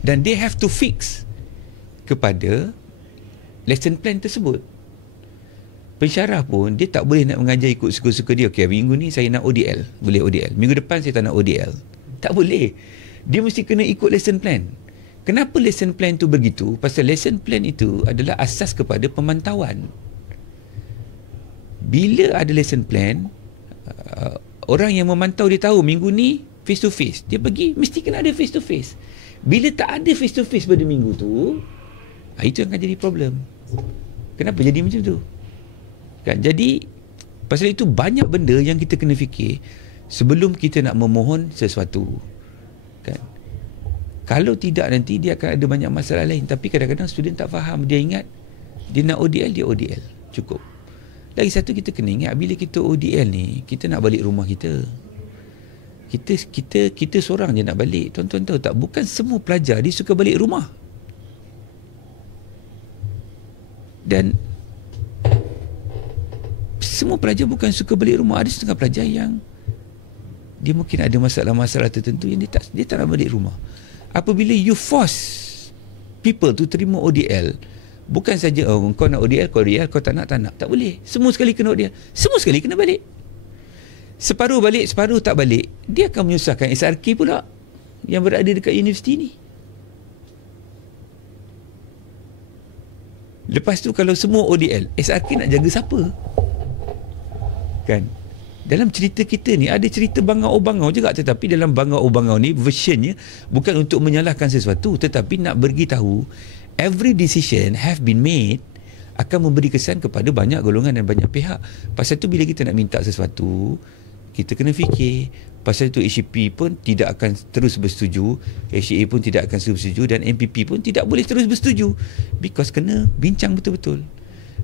Dan they have to fix kepada lesson plan tersebut. Pensyarah pun dia tak boleh nak mengajar ikut suka-suka dia. Okey, minggu ni saya nak ODL, boleh ODL. Minggu depan saya tak nak ODL. Tak boleh. Dia mesti kena ikut lesson plan. Kenapa lesson plan tu begitu? Pasal lesson plan itu adalah asas kepada pemantauan. Bila ada lesson plan, orang yang memantau dia tahu minggu ni face to face. Dia pergi mesti kena ada face to face. Bila tak ada face to face pada minggu tu, itu yang akan jadi problem. Kenapa jadi macam tu? Kan? Jadi pasal itu banyak benda yang kita kena fikir sebelum kita nak memohon sesuatu. Kan? Kalau tidak nanti dia akan ada banyak masalah lain. Tapi kadang-kadang student tak faham. Dia ingat dia nak ODL, dia ODL. Cukup. Lagi satu kita kena ingat bila kita ODL ni, kita nak balik rumah kita. Kita seorang je nak balik. Tuan-tuan tahu tak? Bukan semua pelajar dia suka balik rumah. Dan semua pelajar bukan suka balik rumah. Ada setengah pelajar yang dia mungkin ada masalah-masalah tertentu yang dia tak nak balik rumah. Apabila you force people to terima ODL, bukan saja kau nak ODL, kau tak nak, tak boleh. Semua sekali kena ODL, semua sekali kena balik. Separuh balik, separuh tak balik. Dia akan menyusahkan SRK pula yang berada dekat universiti ni. Lepas tu kalau semua ODL, SRK nak jaga siapa? Kan? Dalam cerita kita ni ada cerita bangau-bangau juga, tetapi dalam bangau-bangau ni versionnya bukan untuk menyalahkan sesuatu, tetapi nak beritahu every decision have been made akan memberi kesan kepada banyak golongan dan banyak pihak. Pasal tu bila kita nak minta sesuatu, kita kena fikir. Pasal tu HCP pun tidak akan terus bersetuju, HCA pun tidak akan terus bersetuju, dan MPP pun tidak boleh terus bersetuju, because kena bincang betul-betul.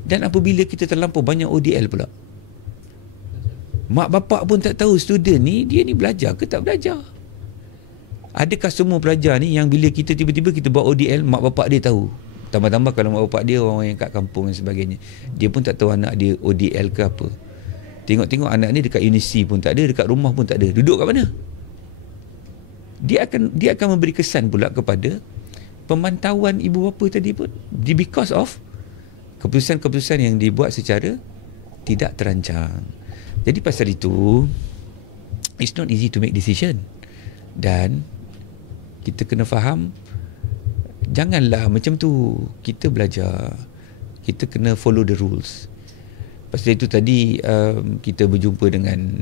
Dan apabila kita terlampau banyak ODL pula, mak bapak pun tak tahu student ni, dia ni belajar ke tak belajar. Adakah semua pelajar ni yang bila kita tiba-tiba kita buat ODL, mak bapak dia tahu? Tambah-tambah kalau mak bapak dia orang yang kat kampung dan sebagainya, dia pun tak tahu anak dia ODL ke apa. Tengok-tengok anak ni dekat universiti pun tak ada, dekat rumah pun tak ada. Duduk kat mana? Dia akan memberi kesan pula kepada pemantauan ibu bapa tadi pun, because of keputusan-keputusan yang dibuat secara tidak terancang. Jadi pasal itu, it's not easy to make decision. Dan kita kena faham, janganlah macam tu. Kita belajar, kita kena follow the rules. Pasal itu tadi kita berjumpa dengan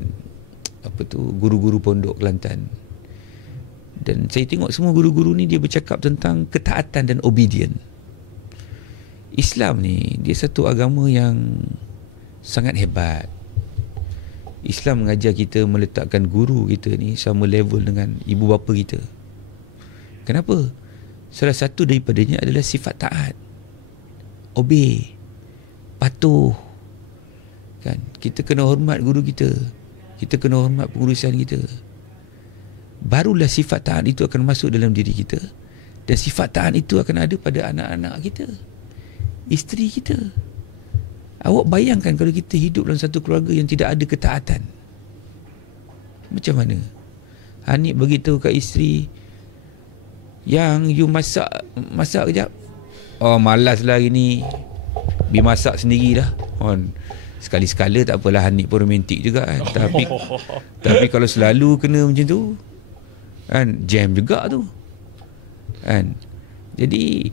guru-guru pondok Kelantan. Dan saya tengok semua guru-guru ni dia bercakap tentang ketaatan dan obedient. Islam ni dia satu agama yang sangat hebat. Islam mengajar kita meletakkan guru kita ni sama level dengan ibu bapa kita. Kenapa? Salah satu daripadanya adalah sifat taat, obey, patuh. Kan? Kita kena hormat guru kita, kita kena hormat pengurusan kita. Barulah sifat taat itu akan masuk dalam diri kita, dan sifat taat itu akan ada pada anak-anak kita, isteri kita. Awak bayangkan kalau kita hidup dalam satu keluarga yang tidak ada ketaatan, macam mana? Hanif beritahu kat isteri, yang you masak kejap. Oh, malas lah hari ni, bi masak sendiri dah. Sekali-sekala tak apalah, Hanif pun romantik juga kan. Tapi kalau selalu kena macam tu kan, jam juga tu kan. Jadi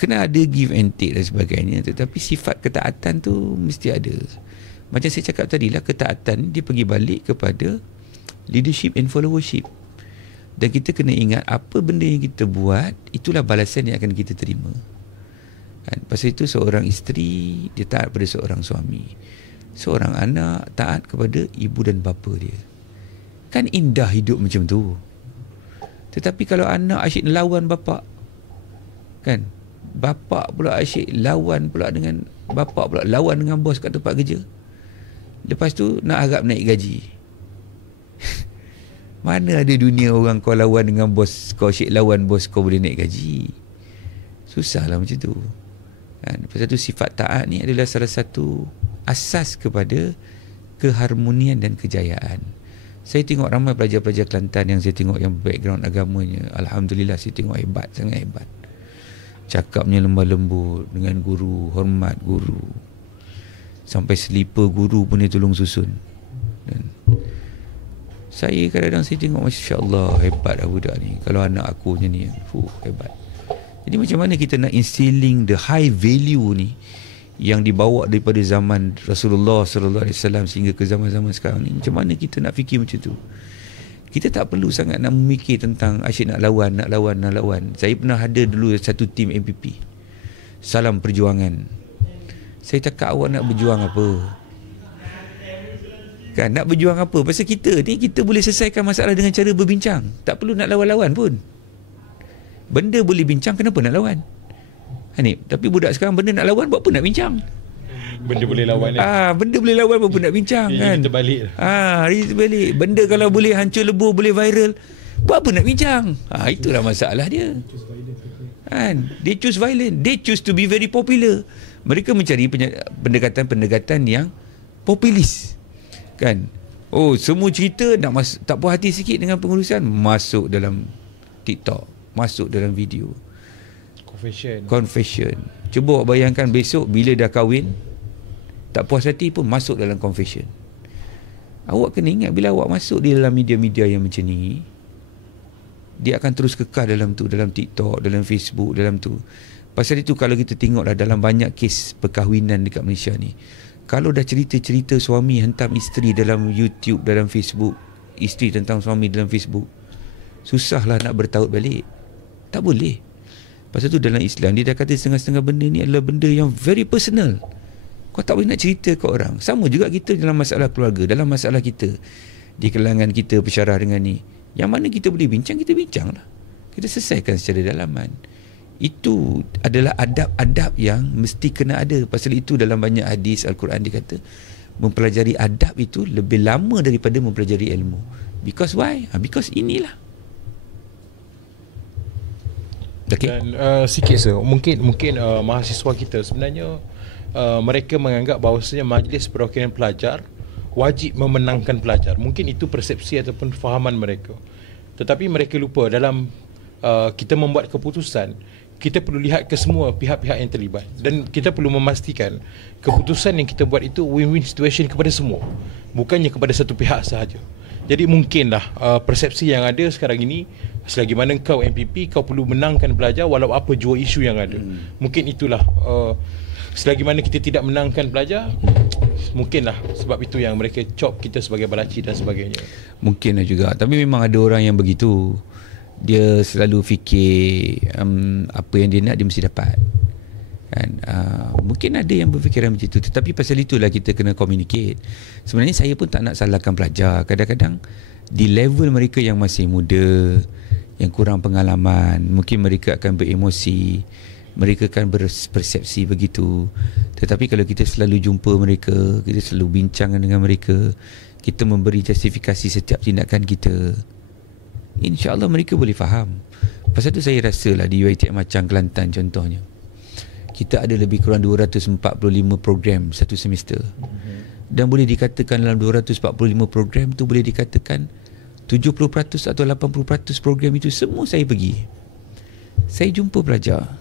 kena ada give and take dan sebagainya. Tetapi sifat ketaatan tu mesti ada. Macam saya cakap tadi lah, ketaatan dia pergi balik kepada leadership and followership. Dan kita kena ingat apa benda yang kita buat, itulah balasan yang akan kita terima kan. Pasal itu seorang isteri dia taat pada seorang suami, seorang anak taat kepada ibu dan bapa dia. Kan indah hidup macam tu Tetapi kalau anak asyik lawan bapak, kan, bapak pula asyik lawan pula dengan bapak pula lawan dengan bos kat tempat kerja, lepas tu nak harap naik gaji. Mana ada dunia orang kau lawan dengan bos, kau asyik lawan bos kau boleh naik gaji. Susahlah macam tu, kan. Pasal tu sifat taat ni adalah salah satu asas kepada keharmonian dan kejayaan. Saya tengok ramai pelajar-pelajar Kelantan yang saya tengok yang background agamanya, alhamdulillah saya tengok hebat, sangat hebat. Cakapnya lemah lembut dengan guru, hormat guru. Sampai selipar guru pun dia tolong susun. Dan saya kadang-kadang saya tengok, Masya Allah, hebat lah budak ni. Kalau anak aku macam ni, hebat. Jadi macam mana kita nak instilling the high value ni yang dibawa daripada zaman Rasulullah SAW sehingga ke zaman-zaman sekarang ni? Macam mana kita nak fikir macam tu? Kita tak perlu sangat nak memikir tentang asyik nak lawan. Saya pernah ada dulu satu tim MPP, Salam Perjuangan. Saya cakap, awak nak berjuang apa? Kan, nak berjuang apa? Pasal kita ni, kita boleh selesaikan masalah dengan cara berbincang. Tak perlu nak lawan-lawan pun. Benda boleh bincang, kenapa nak lawan? Hanif, tapi budak sekarang benda nak lawan, buat apa nak bincang? Benda boleh lawan benda boleh lawan, buat apa nak bincang, kan? Terbalik. Terbalik. Benda kalau boleh hancur lebur, boleh viral, buat apa nak bincang? Itulah masalah dia. Kan? They choose violence. They choose to be very popular. Mereka mencari pendekatan-pendekatan yang populis. Kan? Oh, semua cerita nak tak puas hati sikit dengan pengurusan, masuk dalam TikTok, masuk dalam video. Confession. Cuba awak bayangkan besok bila dah kahwin, tak puas hati pun masuk dalam confession. Awak kena ingat, bila awak masuk di dalam media-media yang macam ni, dia akan terus kekal dalam tu, dalam TikTok, dalam Facebook, dalam tu. Pasal itu kalau kita tengoklah dalam banyak kes perkahwinan dekat Malaysia ni, kalau dah cerita-cerita suami hentam isteri dalam YouTube, dalam Facebook, isteri tentang suami dalam Facebook, susahlah nak bertaut balik. Tak boleh. Pasal tu dalam Islam dia dah kata setengah-setengah benda ni adalah benda yang very personal. Kau tak boleh nak cerita ke orang. Sama juga kita dalam masalah keluarga, dalam masalah kita di kalangan kita bersyarah dengan ni, yang mana kita boleh bincang, kita bincang lah. Kita selesaikan secara dalaman. Itu adalah adab-adab yang mesti kena ada. Pasal itu dalam banyak hadis Al-Quran dia kata mempelajari adab itu lebih lama daripada mempelajari ilmu. Because why? Because inilah. Okay. Dan sikit mungkin mahasiswa kita sebenarnya mereka menganggap bahawasanya majlis perwakilan pelajar wajib memenangkan pelajar. Mungkin itu persepsi ataupun fahaman mereka. Tetapi mereka lupa dalam kita membuat keputusan, kita perlu lihat ke semua pihak-pihak yang terlibat, dan kita perlu memastikan keputusan yang kita buat itu win-win situation kepada semua, bukannya kepada satu pihak sahaja. Jadi mungkinlah persepsi yang ada sekarang ini, selagi mana kau MPP, kau perlu menangkan pelajar walau apa jua isu yang ada. Mungkin itulah selagi mana kita tidak menangkan pelajar, mungkinlah sebab itu yang mereka cop kita sebagai balaci dan sebagainya. Mungkinlah juga. Tapi memang ada orang yang begitu. Dia selalu fikir apa yang dia nak dia mesti dapat, kan? Mungkin ada yang berfikiran macam itu. Tetapi pasal itulah kita kena communicate. Sebenarnya saya pun tak nak salahkan pelajar. Kadang-kadang di level mereka yang masih muda, yang kurang pengalaman, mungkin mereka akan beremosi, mereka akan berpersepsi begitu. Tetapi kalau kita selalu jumpa mereka, kita selalu bincang dengan mereka, kita memberi justifikasi setiap tindakan kita, InsyaAllah mereka boleh faham. Pasal tu saya rasalah di UiTM Macang Kelantan contohnya, kita ada lebih kurang 245 program satu semester. Dan boleh dikatakan dalam 245 program tu, boleh dikatakan 70% atau 80% program itu semua saya pergi. Saya jumpa pelajar,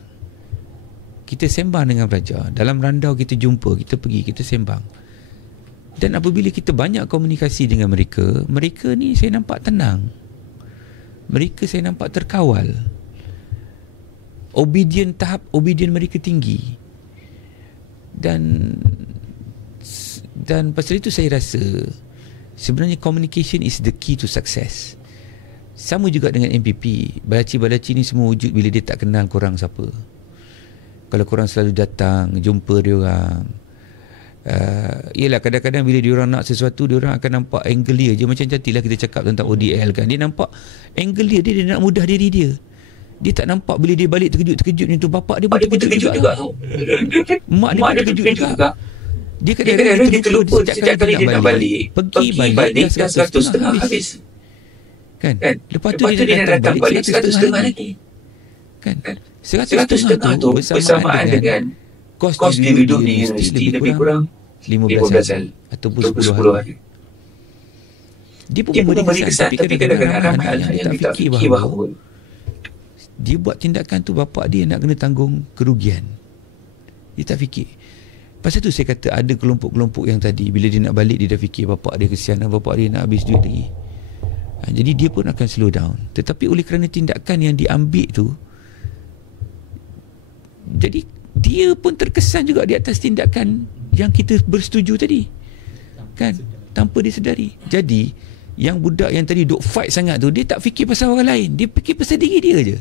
kita sembang dengan pelajar. Dalam randau kita jumpa, kita pergi, kita sembang. Dan apabila kita banyak komunikasi dengan mereka, mereka ni saya nampak tenang, mereka saya nampak terkawal, tahap obedient mereka tinggi. Dan pasal itu saya rasa sebenarnya communication is the key to success. Sama juga dengan MPP. Balaci-balaci ni semua wujud bila dia tak kenal korang siapa. Kalau korang selalu datang, jumpa dia orang, Yelah kadang-kadang bila diorang nak sesuatu, diorang akan nampak angle dia je. Macam cantiklah kita cakap tentang ODL kan, dia nampak angle dia nak mudah diri dia. Dia tak nampak bila dia balik terkejut macam tu, bapak dia pun terkejut juga tu. Mak dia pun terkejut juga. Dia kadang-kadang terlupa setiap kali dia nak balik. Pergi balik dah 100.5 habis. Kan? Lepas tu dia nak datang balik 100.5 lagi. Kan? 100.5 tu bersamaan dengan kos dia duduk di universiti lebih kurang 15 hari ataupun 10 hari. Dia pun memberi kesan, tapi kadang-kadang hal yang dia tak fikir bahawa dia buat tindakan tu bapak dia nak kena tanggung kerugian. Dia tak fikir. Pasal tu saya kata ada kelompok-kelompok yang tadi bila dia nak balik dia dah fikir bapak dia kesian, bapak dia nak habis duit lagi. Jadi dia pun akan slow down. Tetapi oleh kerana tindakan yang diambil tu, jadi dia pun terkesan juga di atas tindakan yang kita bersetuju tadi. Kan? Tanpa dia sedari. Jadi yang budak yang tadi duk fight sangat tu, dia tak fikir pasal orang lain, dia fikir pasal diri dia je.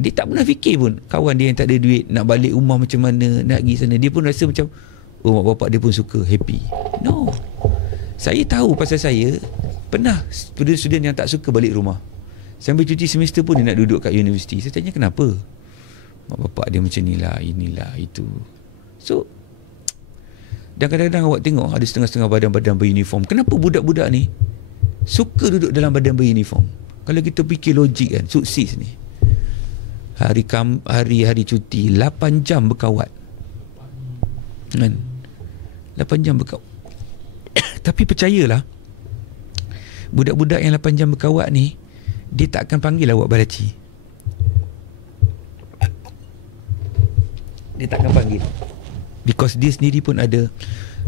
Dia tak pernah fikir pun kawan dia yang tak ada duit nak balik rumah macam mana, nak pergi sana. Dia pun rasa macam mak bapak dia pun suka, happy. No. Saya tahu pasal saya pernah student-student yang tak suka balik rumah. Sambil cuti semester pun dia nak duduk kat universiti. Saya tanya kenapa? Mak bapak dia macam inilah itu. So dan kadang-kadang awak tengok ada setengah-setengah badan-badan beruniform. Kenapa budak-budak ni suka duduk dalam badan beruniform? Kalau kita fikir logik kan, sukses ni. Hari-hari cuti 8 jam berkawat. Kan? 8 jam berkawat. Tapi percayalah, budak-budak yang 8 jam berkawat ni, dia tak akan panggil awak balaci. Dia tak akan panggil. Because dia sendiri pun ada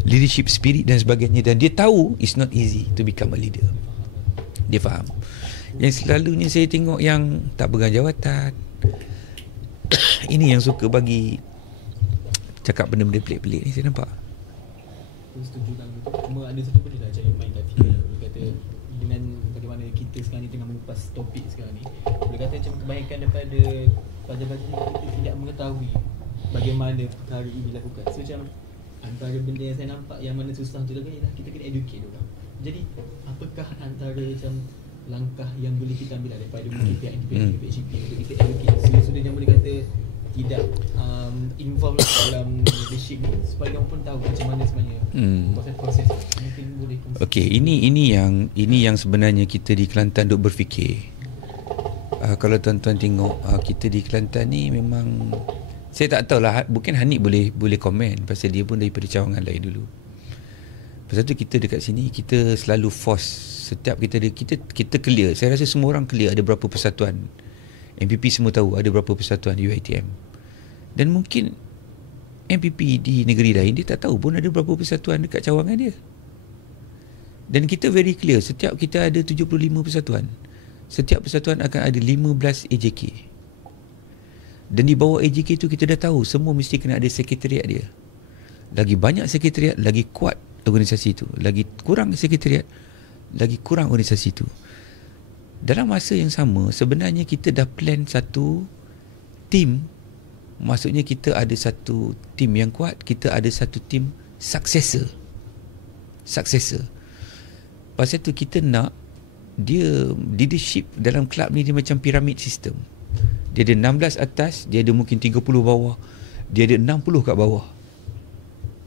leadership spirit dan sebagainya. Dan dia tahu it's not easy to become a leader. Dia faham. Yang selalunya saya tengok yang tak pegang jawatan, ini yang suka bagi cakap benda-benda pelik-pelik ni, saya nampak. Aku setuju kan. Cuma ada satu benda lah Cik main kat fikir. Boleh kata dengan bagaimana kita sekarang ni tengah mengupas topik sekarang ni, boleh kata macam kebanyakan daripada pelajar-pelajar ni kita tidak mengetahui bagaimana perkara ini dilakukan. So macam antara benda yang saya nampak yang mana susah tu lagi ialah kita kena educate orang. Jadi apakah antara macam langkah yang boleh kita ambil daripada mungkin pihak independen, PHP untuk kita educate student yang boleh kata tidak involved dalam leadership ni, supaya orang pun tahu macam mana sebenarnya proses mungkin boleh kongsi. Okey, ini yang sebenarnya kita di Kelantan duk berfikir. Kalau tuan-tuan tengok kita di Kelantan ni memang, saya tak tahulah, mungkin Hanif boleh komen pasal dia pun daripada cawangan lain dulu. Pasal tu kita dekat sini kita selalu force setiap kita clear. Saya rasa semua orang clear ada berapa persatuan. MPP semua tahu ada berapa persatuan UiTM. Dan mungkin MPP di negeri lain dia tak tahu pun ada berapa persatuan dekat cawangan dia. Dan kita very clear, setiap kita ada 75 persatuan. Setiap persatuan akan ada 15 AJK. Dan di bawah AJK tu kita dah tahu semua mesti kena ada sekretariat dia. Lagi banyak sekretariat, lagi kuat organisasi tu. Lagi kurang sekretariat, lagi kurang organisasi tu. Dalam masa yang sama, sebenarnya kita dah plan satu tim. Maksudnya kita ada satu tim yang kuat, kita ada satu tim successor. Pasal tu kita nak dia leadership dalam kelab ni dia macam piramid sistem. Dia ada 16 atas, dia ada mungkin 30 bawah, dia ada 60 kat bawah.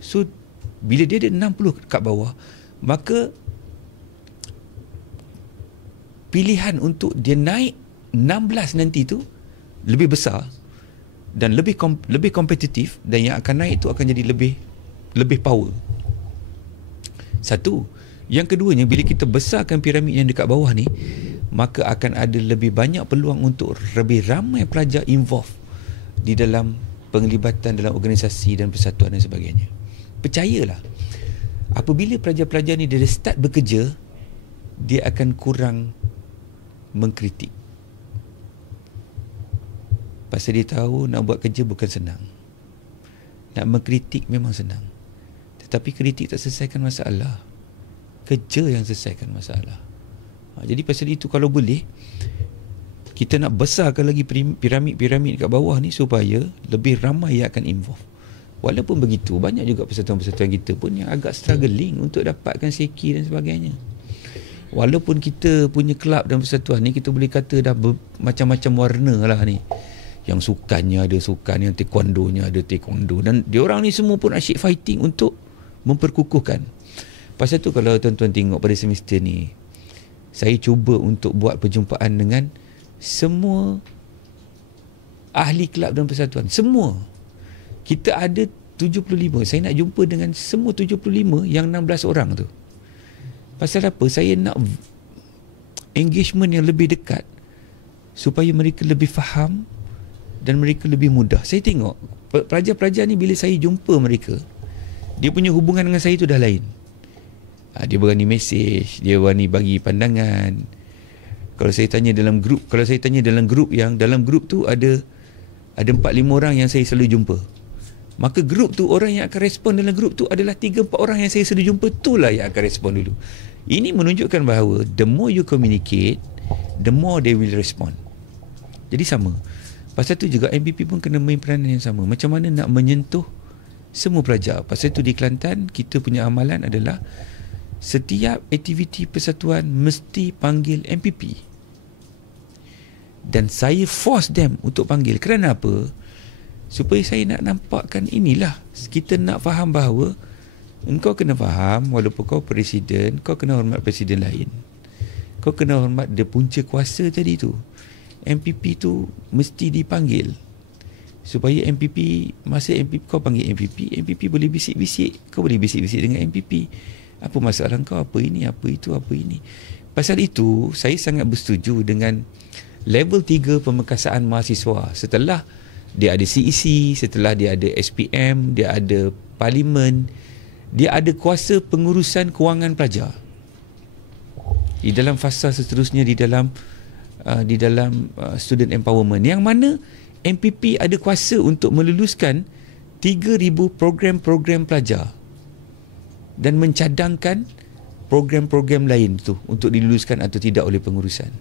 So bila dia ada 60 kat bawah, maka pilihan untuk dia naik 16 nanti tu lebih besar dan lebih kompetitif, dan yang akan naik tu akan jadi lebih power. Satu. Yang keduanya, bila kita besarkan piramid yang dekat bawah ni, maka akan ada lebih banyak peluang untuk lebih ramai pelajar involve di dalam penglibatan dalam organisasi dan persatuan dan sebagainya. Percayalah, apabila pelajar-pelajar ni dia start bekerja, dia akan kurang mengkritik. Pasal dia tahu nak buat kerja bukan senang. Nak mengkritik memang senang, tetapi kritik tak selesaikan masalah. Kerja yang selesaikan masalah. Jadi pasal itu, kalau boleh kita nak besarkan lagi piramid-piramid kat bawah ni supaya lebih ramai yang akan involve. Walaupun begitu, banyak juga persatuan-persatuan kita pun yang agak struggling untuk dapatkan seki dan sebagainya. Walaupun kita punya kelab dan persatuan ni, kita boleh kata dah macam-macam warna lah ni. Yang sukannya ada sukan, yang taekwondonya ada taekwondo. Dan diorang ni semua pun asyik fighting untuk memperkukuhkan. Pasal tu kalau tuan-tuan tengok pada semester ni, saya cuba untuk buat perjumpaan dengan semua ahli kelab dan persatuan. Semua. Kita ada 75. Saya nak jumpa dengan semua 75 yang 16 orang tu. Pasal apa? Saya nak engagement yang lebih dekat supaya mereka lebih faham dan mereka lebih mudah. Saya tengok pelajar-pelajar ni bila saya jumpa mereka, dia punya hubungan dengan saya tu dah lain. Dia berani mesej, dia berani bagi pandangan. Kalau saya tanya dalam grup yang dalam grup tu ada 4-5 orang yang saya selalu jumpa. Maka grup tu, orang yang akan respon dalam grup tu adalah 3-4 orang yang saya selalu jumpa, itulah yang akan respon dulu. Ini menunjukkan bahawa the more you communicate, the more they will respond. Jadi sama. Pasal tu juga MPP pun kena main peranan yang sama. Macam mana nak menyentuh semua pelajar. Pasal tu di Kelantan, kita punya amalan adalah setiap aktiviti persatuan mesti panggil MPP. Dan saya force them untuk panggil. Kerana apa? Supaya saya nak nampakkan inilah. Kita nak faham bahawa engkau kena faham, walaupun kau presiden, kau kena hormat presiden lain. Kau kena hormat dia punca kuasa tadi tu. MPP tu mesti dipanggil. Supaya MPP, masa MPP kau panggil MPP boleh bisik-bisik. Kau boleh bisik-bisik dengan MPP. Apa masalah kau? Apa ini? Apa itu? Apa ini? Pasal itu, saya sangat bersetuju dengan level 3 pemekasaan mahasiswa. Setelah dia ada CEC, setelah dia ada SPM, dia ada parlimen, dia ada kuasa pengurusan kewangan pelajar. Di dalam fasa seterusnya, di dalam student empowerment, yang mana MPP ada kuasa untuk meluluskan 3,000 program-program pelajar dan mencadangkan program-program lain tu untuk diluluskan atau tidak oleh pengurusan.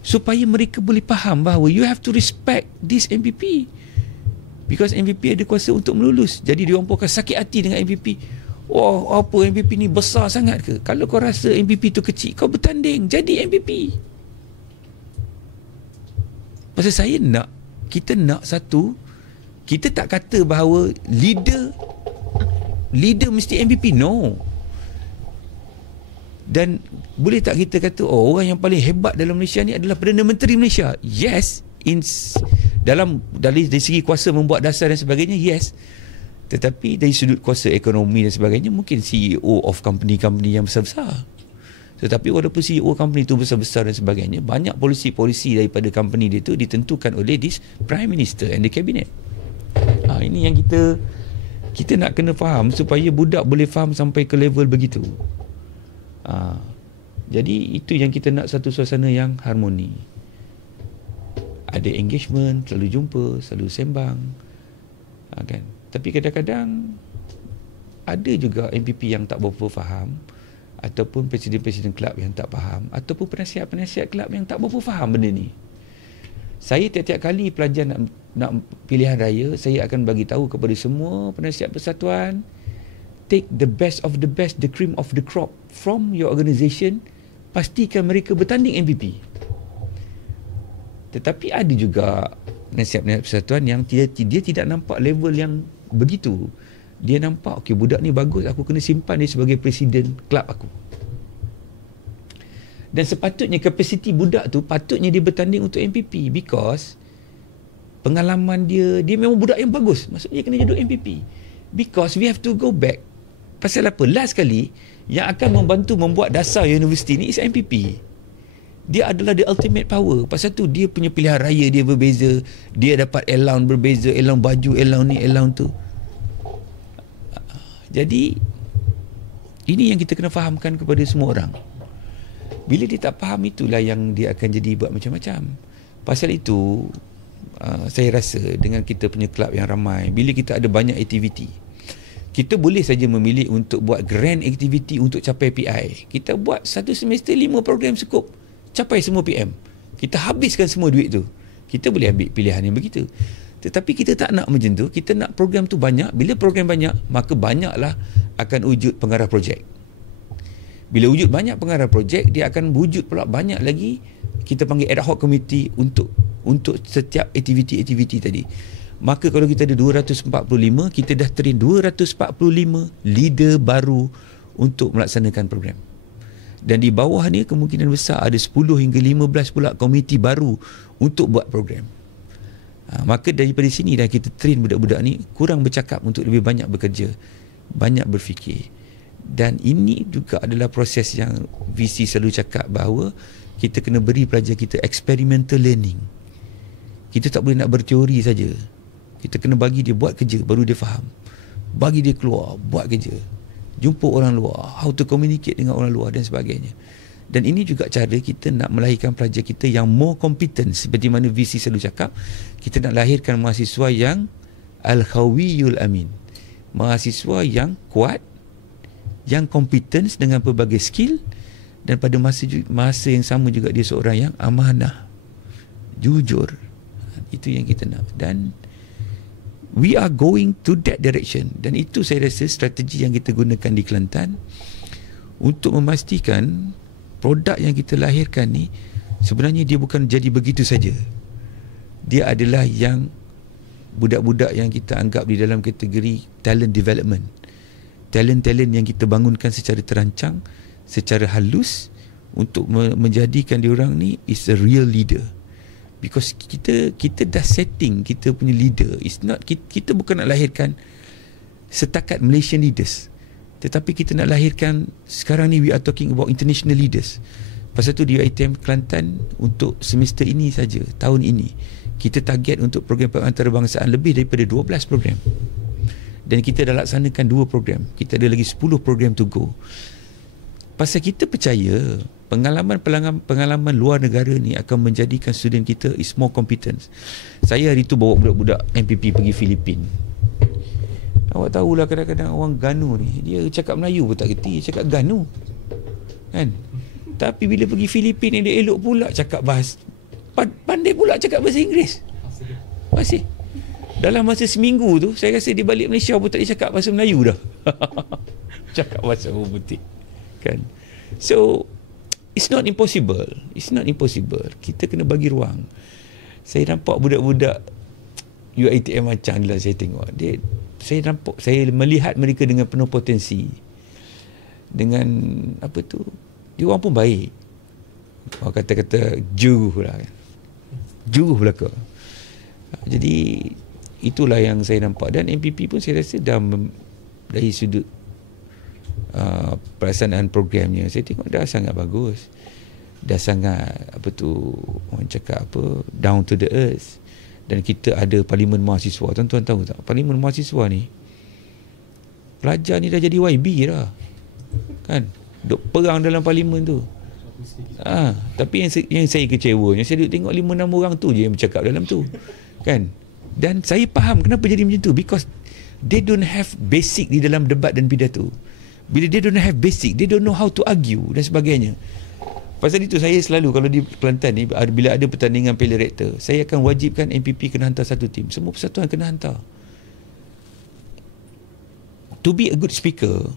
Supaya mereka boleh faham bahawa you have to respect this MPP. Because MPP ada kuasa untuk melulus. Jadi diorang pun akan sakit hati dengan MPP. Oh, apa MPP ni besar sangat ke? Kalau kau rasa MPP tu kecil, kau bertanding jadi MPP. Pasal kita nak satu, kita tak kata bahawa leader mesti MPP. No. Dan boleh tak kita kata orang yang paling hebat dalam Malaysia ni adalah Perdana Menteri Malaysia? Yes, dari segi kuasa membuat dasar dan sebagainya, yes. Tetapi dari sudut kuasa ekonomi dan sebagainya, mungkin CEO of company-company yang besar-besar. Tetapi walaupun CEO company tu besar-besar dan sebagainya, banyak polisi-polisi daripada company dia tu ditentukan oleh this Prime Minister and the Cabinet. Ini yang kita nak kena faham supaya budak boleh faham sampai ke level begitu. Jadi itu yang kita nak, satu suasana yang harmoni. Ada engagement, selalu jumpa, selalu sembang, kan? Tapi kadang-kadang ada juga MPP yang tak berapa faham, ataupun presiden-presiden kelab yang tak faham, ataupun penasihat-penasihat kelab yang tak berapa faham benda ni. Saya tiap-tiap kali pelajar nak pilihan raya, saya akan bagi tahu kepada semua penasihat persatuan, take the best of the best, the cream of the crop from your organisation. Pastikan mereka bertanding MPP. Tetapi ada juga penasihat-penasihat persatuan yang dia tidak nampak level yang begitu. Dia nampak, okey, budak ni bagus, aku kena simpan dia sebagai presiden kelab aku. Dan sepatutnya kapasiti budak tu, patutnya dia bertanding untuk MPP, because pengalaman dia memang budak yang bagus. Maksudnya dia kena jadi MPP. Because we have to go back. Pasal apa? Last kali yang akan membantu membuat dasar universiti ni is MPP. Dia adalah the ultimate power. Pasal tu dia punya pilihan raya dia berbeza, dia dapat allowance berbeza, allowance baju, allowance ni, allowance tu. Jadi ini yang kita kena fahamkan kepada semua orang. Bila dia tak faham, itulah yang dia akan jadi buat macam-macam. Pasal itu saya rasa dengan kita punya kelab yang ramai, bila kita ada banyak aktiviti, kita boleh saja memilih untuk buat grand activity untuk capai PI. Kita buat satu semester 5 program cukup, capai semua PM. Kita habiskan semua duit tu. Kita boleh ambil pilihan yang begitu. Tetapi kita tak nak macam tu. Kita nak program tu banyak. Bila program banyak, maka banyaklah akan wujud pengarah projek. Bila wujud banyak pengarah projek, dia akan wujud pula banyak lagi kita panggil ad hoc committee untuk setiap aktiviti-aktiviti tadi. Maka kalau kita ada 245, kita dah train 245 leader baru untuk melaksanakan program. Dan di bawah ni kemungkinan besar ada 10 hingga 15 pula komiti baru untuk buat program. Maka daripada sini dah kita train budak-budak ni kurang bercakap untuk lebih banyak bekerja, banyak berfikir. Dan ini juga adalah proses yang VC selalu cakap bahawa kita kena beri pelajar kita experimental learning. Kita tak boleh nak berteori saja. Kita kena bagi dia buat kerja baru dia faham. Bagi dia keluar, buat kerja. Jumpa orang luar, how to communicate dengan orang luar dan sebagainya. Dan ini juga cara kita nak melahirkan pelajar kita yang more competent. Seperti mana VC selalu cakap, kita nak lahirkan mahasiswa yang al-khawiyul amin. Mahasiswa yang kuat, yang kompeten dengan pelbagai skill, dan pada masa yang sama juga dia seorang yang amanah, jujur. Itu yang kita nak. Dan we are going to that direction. Dan itu saya rasa strategi yang kita gunakan di Kelantan untuk memastikan produk yang kita lahirkan ni sebenarnya dia bukan jadi begitu saja. Dia adalah yang budak-budak yang kita anggap di dalam kategori talent development. Talent-talent yang kita bangunkan secara terancang, secara halus untuk menjadikan diorang ni is a real leader. Because kita dah setting kita punya leader. It's not, kita bukan nak lahirkan setakat Malaysian leaders, tetapi kita nak lahirkan sekarang ni we are talking about international leaders. Pasal tu di UiTM Kelantan untuk semester ini saja, tahun ini kita target untuk program antarabangsa lebih daripada 12 program. Dan kita dah laksanakan 2 program. Kita ada lagi 10 program to go. Pasal kita percaya pengalaman luar negara ni akan menjadikan student kita is more competent. Saya hari tu bawa budak-budak MPP pergi Filipin. Awak tahulah kadang-kadang orang Ganu ni, dia cakap Melayu pun tak kerti, dia cakap Ganu. Kan? Tapi bila pergi Filipin ni, dia elok pula cakap bahasa, pandai pula cakap bahasa Inggeris. Masih. Dalam masa seminggu tu, saya rasa dia balik Malaysia pun tak dia cakap bahasa Melayu dah. Cakap bahasa orang putih. Kan? So, it's not impossible. It's not impossible. Kita kena bagi ruang. Saya nampak budak-budak UiTM macam lah saya tengok. Saya melihat mereka dengan penuh potensi. Dengan apa tu? Dia orang pun baik. Orang kata-kata juruh lah kan. Juruh belaka. Jadi itulah yang saya nampak. Dan MPP pun saya rasa dari sudut pelaksanaan programnya, saya tengok dah sangat bagus. Dah sangat orang cakap down to the earth. Dan kita ada parlimen mahasiswa. Tuan-tuan tahu tak, parlimen mahasiswa ni pelajar ni dah jadi YB dah. Kan? Duk perang dalam parlimen tu. Tapi yang saya kecewanya, saya duk tengok 5-6 orang tu je yang bercakap dalam tu. Kan? Dan saya faham kenapa jadi macam tu. Because they don't have basic di dalam debat dan pidato. Bila they don't have basic, they don't know how to argue dan sebagainya. Pasal itu saya selalu kalau di Kelantan ni, bila ada pertandingan Piala Rektor, saya akan wajibkan MPP kena hantar satu tim. Semua persatuan kena hantar. To be a good speaker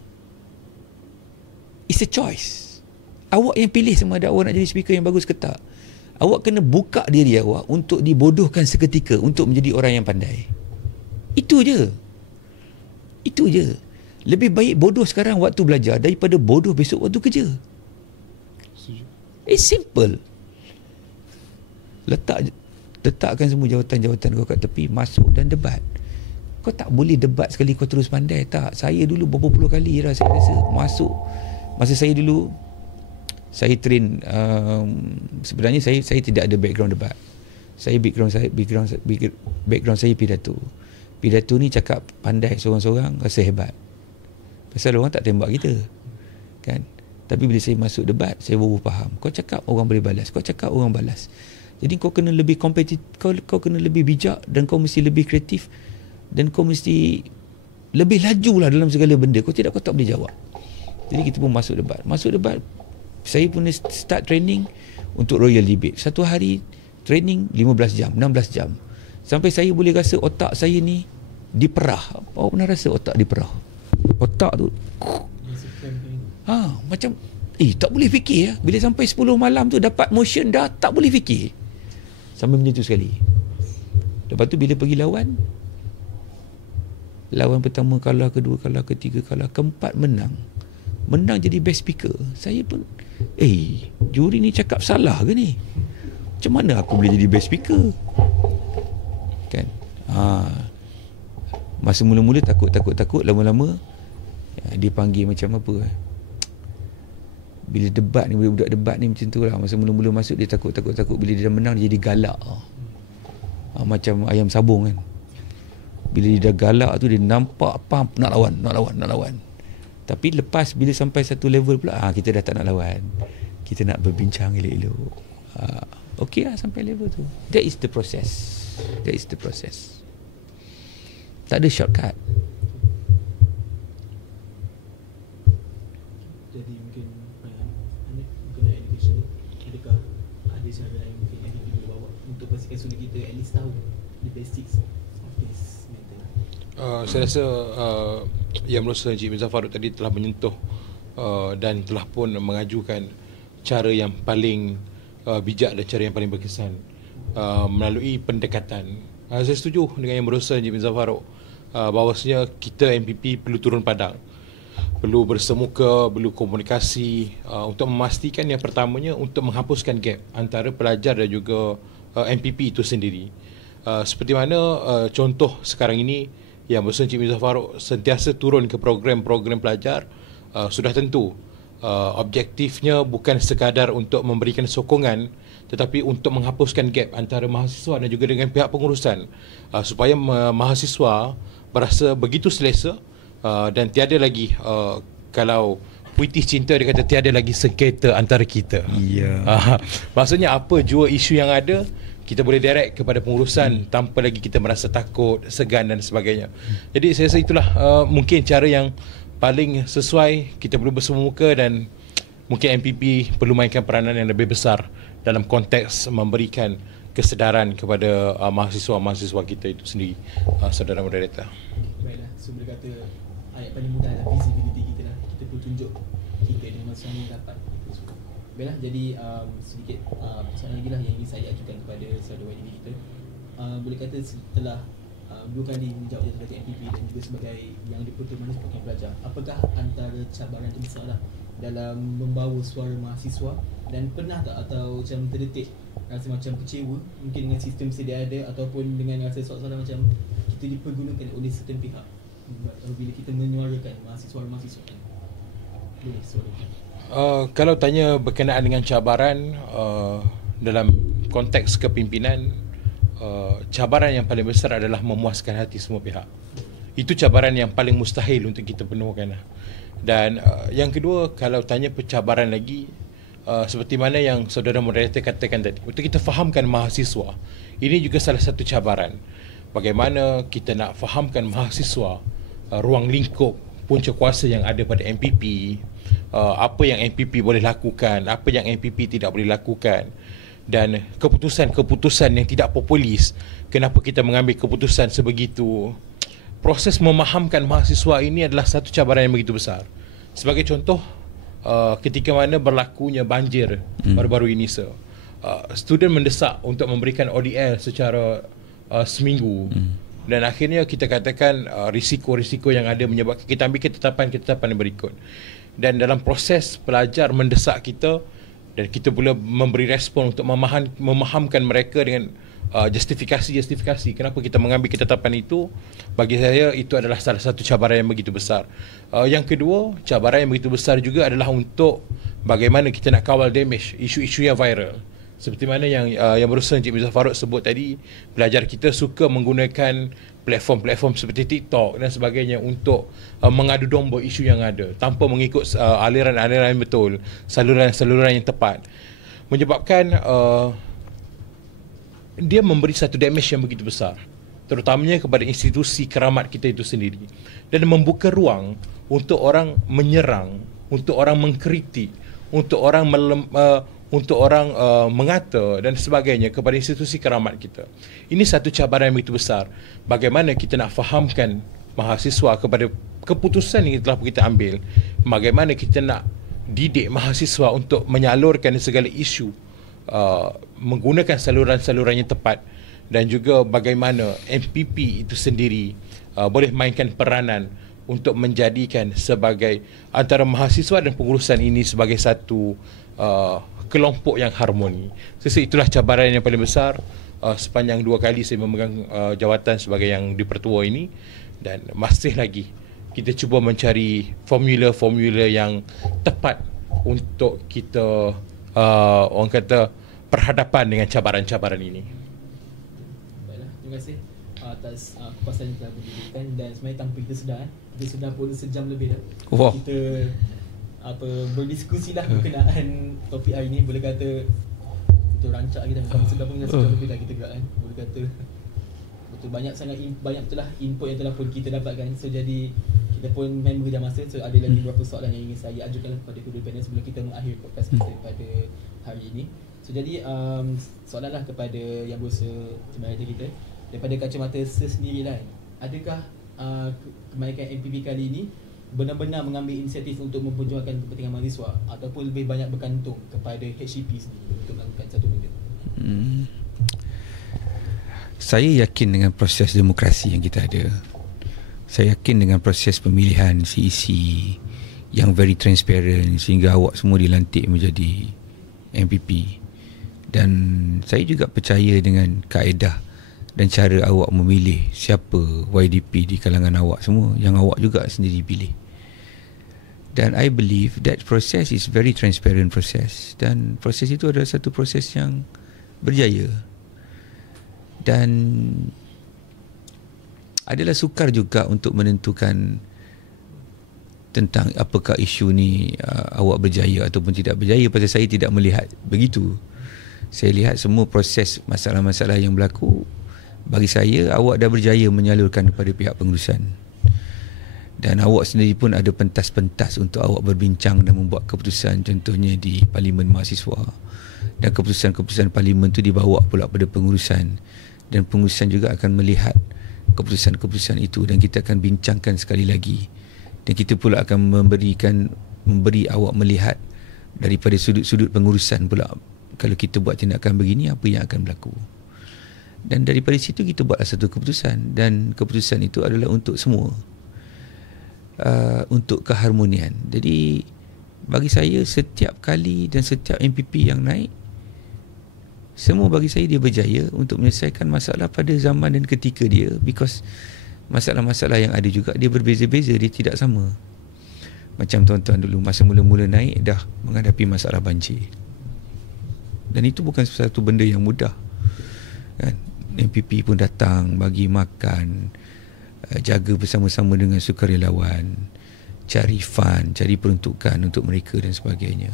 is a choice. Awak yang pilih sama ada awak nak jadi speaker yang bagus ke tak. Awak kena buka diri awak untuk dibodohkan seketika untuk menjadi orang yang pandai. Itu je. Itu je. Lebih baik bodoh sekarang waktu belajar daripada bodoh besok waktu kerja. It's simple. Letakkan semua jawatan-jawatan kau kat tepi, masuk dan debat. Kau tak boleh debat sekali kau terus pandai. Tak. Saya dulu berapa puluh kali lah saya rasa masuk. Masa saya dulu, saya train, sebenarnya saya tidak ada background debat. Background saya pidato. Pidato ni cakap pandai seorang-seorang, rasa hebat. Pasal orang tak tembak kita. Kan? Tapi bila saya masuk debat, saya baru faham. Kau cakap orang boleh balas, kau cakap orang balas. Jadi kau kena lebih kompetitif, kau kena lebih bijak, dan kau mesti lebih kreatif, dan kau mesti lebih laju lah dalam segala benda. Kau tak boleh jawab. Jadi kita pun masuk debat. Saya pun start training untuk Royal Debate. Satu hari training 15 jam, 16 jam. Sampai saya boleh rasa otak saya ni diperah. Awak pernah rasa otak diperah? Otak tu macam tak boleh fikir ya. Bila sampai 10 malam tu dapat motion dah tak boleh fikir. Sampai macam tu sekali. Lepas tu bila pergi lawan pertama kalah, kedua kalah, ketiga kalah, keempat menang jadi best speaker. Saya pun juri ni cakap salah ke ni? Macam mana aku boleh jadi best speaker? Kan? Masa mula-mula takut, lama-lama dia panggil macam apa? Bila debat ni, budak debat ni macam tu lah. Masa mula-mula masuk dia takut. Bila dia dah menang dia jadi galak. Macam ayam sabung kan. Bila dia dah galak tu dia nampak nak lawan. Tapi lepas bila sampai satu level pula kita dah tak nak lawan. Kita nak berbincang elok-elok. Okey lah sampai level tu. That is the process. Tak ada shortcut. Jadi mungkin kena education ni, adakah ada cara lain mungkin yang kita boleh bawa untuk pastikan student kita at least tahu the basics of this mental? Saya rasa Yang Berusaha Encik Mirza Farouk tadi telah menyentuh dan telah pun mengajukan cara yang paling bijak dan cara yang paling berkesan melalui pendekatan. Saya setuju dengan Yang Berusaha Encik Mirza Farouk bahawasanya kita MPP perlu turun padang, perlu bersemuka, perlu komunikasi untuk memastikan yang pertamanya untuk menghapuskan gap antara pelajar dan juga MPP itu sendiri. Seperti mana contoh sekarang ini Yang Berusaha Encik Mirza Farouk sentiasa turun ke program-program pelajar, sudah tentu objektifnya bukan sekadar untuk memberikan sokongan tetapi untuk menghapuskan gap antara mahasiswa dan juga dengan pihak pengurusan supaya mahasiswa berasa begitu selesa dan tiada lagi kalau puitis cinta dia kata tiada lagi sengketa antara kita. Maksudnya apa jua isu yang ada kita boleh direct kepada pengurusan tanpa lagi kita merasa takut, segan dan sebagainya. Jadi saya rasa itulah mungkin cara yang paling sesuai. Kita perlu bersemuka dan mungkin MPP perlu mainkan peranan yang lebih besar dalam konteks memberikan kesedaran kepada mahasiswa-mahasiswa kita itu sendiri, saudara moderator. Baiklah, so boleh kata ayat paling mudah adalah visibility kita lah. Kita perlu tunjuk kita dengan masa yang dapat. Baiklah, jadi sedikit persoalan lagi lah yang ingin saya ajukan kepada saudara YDB kita. Boleh kata setelah 2 kali menjawab jabatan MPP dan juga sebagai yang diputus manis sebagai pelajar, apakah antara cabaran terbesar lah dalam membawa suara mahasiswa, dan pernah tak atau macam terdetik rasa macam kecewa mungkin dengan sistem sedia ada ataupun dengan rasa soalan macam kita dipergunakan oleh certain pihak bila kita menyuarakan mahasiswa-mahasiswa kan? Boleh suarakan. Kalau tanya berkenaan dengan cabaran dalam konteks kepimpinan, cabaran yang paling besar adalah memuaskan hati semua pihak. Itu cabaran yang paling mustahil untuk kita penuhkan. Dan yang kedua, kalau tanya pencabaran lagi, seperti mana yang saudara moderator katakan tadi, untuk kita fahamkan mahasiswa, ini juga salah satu cabaran. Bagaimana kita nak fahamkan mahasiswa ruang lingkup punca kuasa yang ada pada MPP, apa yang MPP boleh lakukan, apa yang MPP tidak boleh lakukan, dan keputusan-keputusan yang tidak populis, kenapa kita mengambil keputusan sebegitu. Proses memahamkan mahasiswa ini adalah satu cabaran yang begitu besar. Sebagai contoh, ketika mana berlakunya banjir baru-baru ini, student mendesak untuk memberikan ODL secara seminggu, dan akhirnya kita katakan risiko-risiko yang ada menyebabkan kita ambil ketetapan yang berikut. Dan dalam proses pelajar mendesak kita, dan kita pula memberi respon untuk memahamkan mereka dengan justifikasi kenapa kita mengambil ketetapan itu. Bagi saya itu adalah salah satu cabaran yang begitu besar. Yang kedua, cabaran yang begitu besar juga adalah untuk bagaimana kita nak kawal damage isu-isu yang viral. Seperti mana yang berusaha Encik Mirza Farouk sebut tadi, pelajar kita suka menggunakan platform-platform seperti TikTok dan sebagainya untuk mengadu domba isu yang ada tanpa mengikut aliran-aliran yang betul, saluran-saluran yang tepat, menyebabkan dia memberi satu damage yang begitu besar, terutamanya kepada institusi keramat kita itu sendiri, dan membuka ruang untuk orang menyerang, untuk orang mengkritik, untuk orang untuk orang mengata dan sebagainya kepada institusi keramat kita. Ini satu cabaran yang begitu besar. Bagaimana kita nak fahamkan mahasiswa kepada keputusan yang telah kita ambil, bagaimana kita nak didik mahasiswa untuk menyalurkan segala isu menggunakan saluran-saluran yang tepat, dan juga bagaimana MPP itu sendiri boleh mainkan peranan untuk menjadikan sebagai antara mahasiswa dan pengurusan ini sebagai satu kelompok yang harmoni. Saya rasa itulah cabaran yang paling besar sepanjang 2 kali saya memegang jawatan sebagai yang dipertua ini, dan masih lagi kita cuba mencari formula-formula yang tepat untuk kita orang kata berhadapan dengan cabaran-cabaran ini. Baiklah, terima kasih atas kupasan yang telah diberikan, dan sebenarnya tanpa kita sedar kita sudah pun sejam lebih dah. Wow. Kita berdiskusi lah berkenaan topik hari ni. Boleh kata betul rancak kita sudah pun sejam lebih dah kita gerak kan. Boleh kata betul banyak sangat banyak betul lah input yang telah pun kita dapatkan. So jadi kita pun main bekerja masa. So ada lagi beberapa soalan yang ingin saya ajukan kepada kedua panel sebelum kita mengakhiri podcast kita pada hari ini. So jadi soalan lah kepada yang berusaha teman-teman kita, daripada kacamata sendiri lah, adakah kemerdekaan MPP kali ini benar-benar mengambil inisiatif untuk memperjuangkan kepentingan mahasiswa, ataupun lebih banyak bergantung kepada HCP sendiri untuk melakukan satu benda? Saya yakin dengan proses demokrasi yang kita ada. Saya yakin dengan proses pemilihan CEC yang very transparent sehingga awak semua dilantik menjadi MPP. Dan saya juga percaya dengan kaedah dan cara awak memilih siapa YDP di kalangan awak semua yang awak juga sendiri pilih. Dan I believe that process is very transparent process, dan proses itu adalah satu proses yang berjaya. Dan adalah sukar juga untuk menentukan tentang apakah isu ni awak berjaya ataupun tidak berjaya, pasal saya tidak melihat begitu. Saya lihat semua proses masalah-masalah yang berlaku, bagi saya awak dah berjaya menyalurkan kepada pihak pengurusan. Dan awak sendiri pun ada pentas-pentas untuk awak berbincang dan membuat keputusan, contohnya di Parlimen Mahasiswa. Dan keputusan-keputusan Parlimen tu dibawa pula pada pengurusan, dan pengurusan juga akan melihat keputusan-keputusan itu, dan kita akan bincangkan sekali lagi, dan kita pula akan memberi awak melihat daripada sudut-sudut pengurusan pula, kalau kita buat tindakan begini apa yang akan berlaku. Dan daripada situ kita buatlah satu keputusan, dan keputusan itu adalah untuk semua, untuk keharmonian. Jadi bagi saya setiap kali dan setiap MPP yang naik, semua bagi saya dia berjaya untuk menyelesaikan masalah pada zaman dan ketika dia, because masalah-masalah yang ada juga dia berbeza-beza, dia tidak sama. Macam tuan-tuan dulu masa mula-mula naik dah menghadapi masalah banjir, dan itu bukan satu benda yang mudah kan. MPP pun datang bagi makan, jaga bersama-sama dengan sukarelawan, cari fund, cari peruntukan untuk mereka dan sebagainya.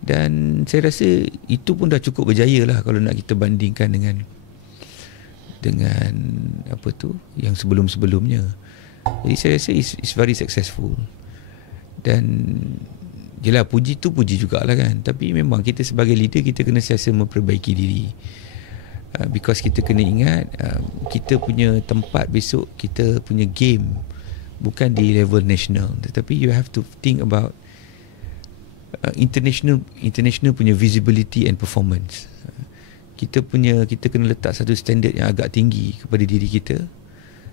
Dan saya rasa itu pun dah cukup berjaya lah kalau nak kita bandingkan dengan apa tu yang sebelum-sebelumnya. Jadi saya rasa it's very successful. Dan jelah puji tu puji jugalah kan, tapi memang kita sebagai leader kita kena sentiasa memperbaiki diri. Because kita kena ingat kita punya tempat besok, kita punya game bukan di level national, tetapi you have to think about international punya visibility and performance. Kita kena letak satu standard yang agak tinggi kepada diri kita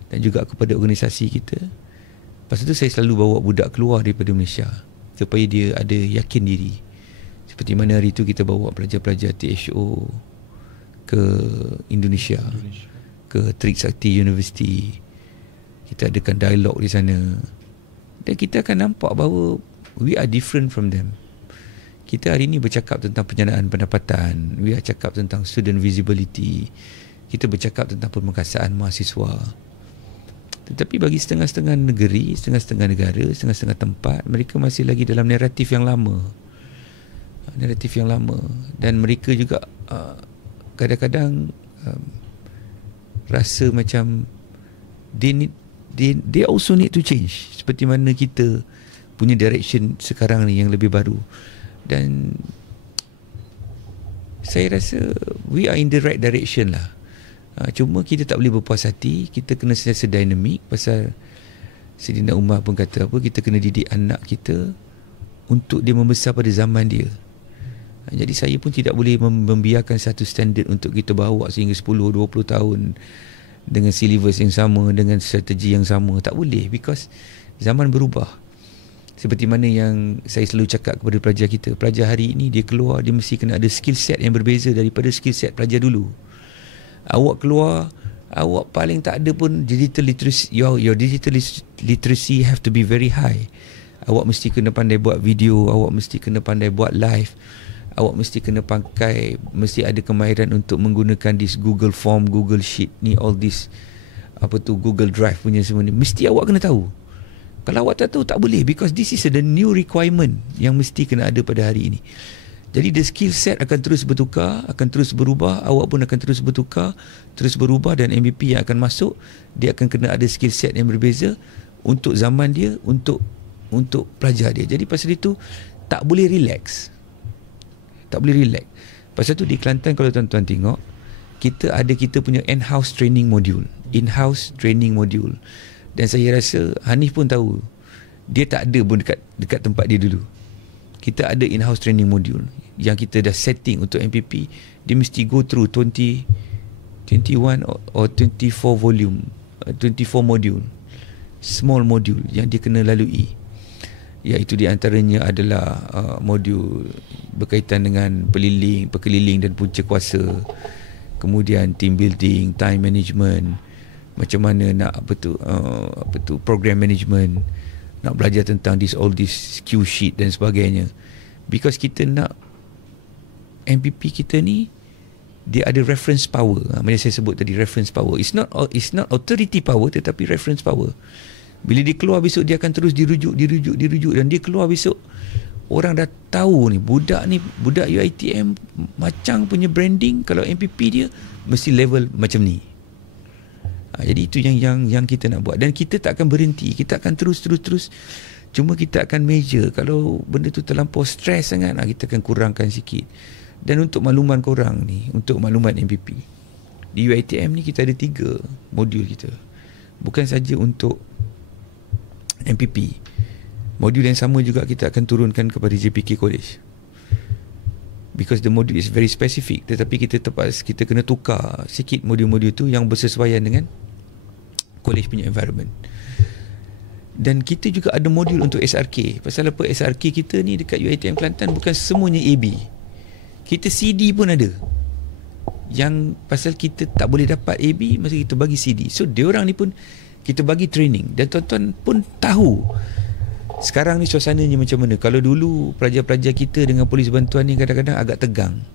dan juga kepada organisasi kita. Lepas tu saya selalu bawa budak keluar daripada Malaysia supaya dia ada yakin diri. Seperti mana hari tu kita bawa pelajar-pelajar THO ke Indonesia, ke Trisakti University. Kita adakan dialog di sana, dan kita akan nampak bahawa we are different from them. Kita hari ini bercakap tentang penyanaan pendapatan, we are cakap tentang student visibility, kita bercakap tentang pemerkasaan mahasiswa. Tetapi bagi setengah-setengah negeri, setengah-setengah negara, setengah-setengah tempat, mereka masih lagi dalam naratif yang lama. Dan mereka juga kadang-kadang rasa macam they also need to change, seperti mana kita punya direction sekarang ni yang lebih baru. Dan saya rasa we are in the right direction lah. Cuma kita tak boleh berpuas hati, kita kena sentiasa dinamik. Pasal Saidina Umar pun kata apa, kita kena didik anak kita untuk dia membesar pada zaman dia. Jadi saya pun tidak boleh membiarkan satu standard untuk kita bawa sehingga 10-20 tahun dengan syllabus yang sama, dengan strategi yang sama. Tak boleh, because zaman berubah. Seperti mana yang saya selalu cakap kepada pelajar kita, pelajar hari ini dia keluar, dia mesti kena ada skill set yang berbeza daripada skill set pelajar dulu. Awak keluar, awak paling tak ada pun digital literacy, your digital literacy have to be very high. Awak mesti kena pandai buat video, awak mesti kena pandai buat live, awak mesti kena pakai, mesti ada kemahiran untuk menggunakan this Google Form, Google Sheet ni, all this Google Drive punya semua ni, mesti awak kena tahu. Kalau awak tak tahu, tak boleh, because this is the new requirement yang mesti kena ada pada hari ini. Jadi the skill set akan terus bertukar, akan terus berubah, awak pun akan terus bertukar, terus berubah, dan MVP yang akan masuk, dia akan kena ada skill set yang berbeza untuk zaman dia, untuk pelajar dia. Jadi pasal itu tak boleh relax. Tak boleh relax. Pasal tu di Kelantan, kalau tuan-tuan tengok, kita punya in-house training module. In-house training module. Dan saya rasa Hanif pun tahu, dia tak ada pun dekat tempat dia dulu. Kita ada in-house training module yang kita dah setting untuk MPP. Dia mesti go through 21 or 24 volume, 24 module, small module yang dia kena lalui. Iaitu di antaranya adalah modul berkaitan dengan perkeliling dan punca kuasa, kemudian team building, time management, macam mana nak program management, nak belajar tentang all this Q sheet dan sebagainya. Because kita nak MPP kita ni dia ada reference power. Macam saya sebut tadi, reference power. It's not authority power, tetapi reference power. Bila dia keluar besok, dia akan terus dirujuk, dan dia keluar besok, orang dah tahu ni budak UiTM macam punya branding, kalau MPP dia mesti level macam ni. Jadi itu yang kita nak buat, dan kita tak akan berhenti, kita akan terus. Cuma kita akan measure. Kalau benda tu terlampau stres sangat, kita akan kurangkan sikit. Dan untuk makluman korang ni, untuk maklumat MPP, di UiTM ni kita ada 3 modul kita. Bukan saja untuk MPP, modul yang sama juga kita akan turunkan kepada JPK College, because the module is very specific. Tetapi kita kena tukar sikit modul-modul tu yang bersesuaian dengan college punya environment. Dan kita juga ada modul untuk SRK. Pasal apa? SRK kita ni dekat UiTM Kelantan bukan semuanya AB, kita CD pun ada. Yang pasal kita tak boleh dapat AB, masa kita bagi CD. So diorang ni pun kita bagi training, dan tuan-tuan pun tahu sekarang ni suasananya macam mana. Kalau dulu pelajar-pelajar kita dengan polis bantuan ni kadang-kadang agak tegang,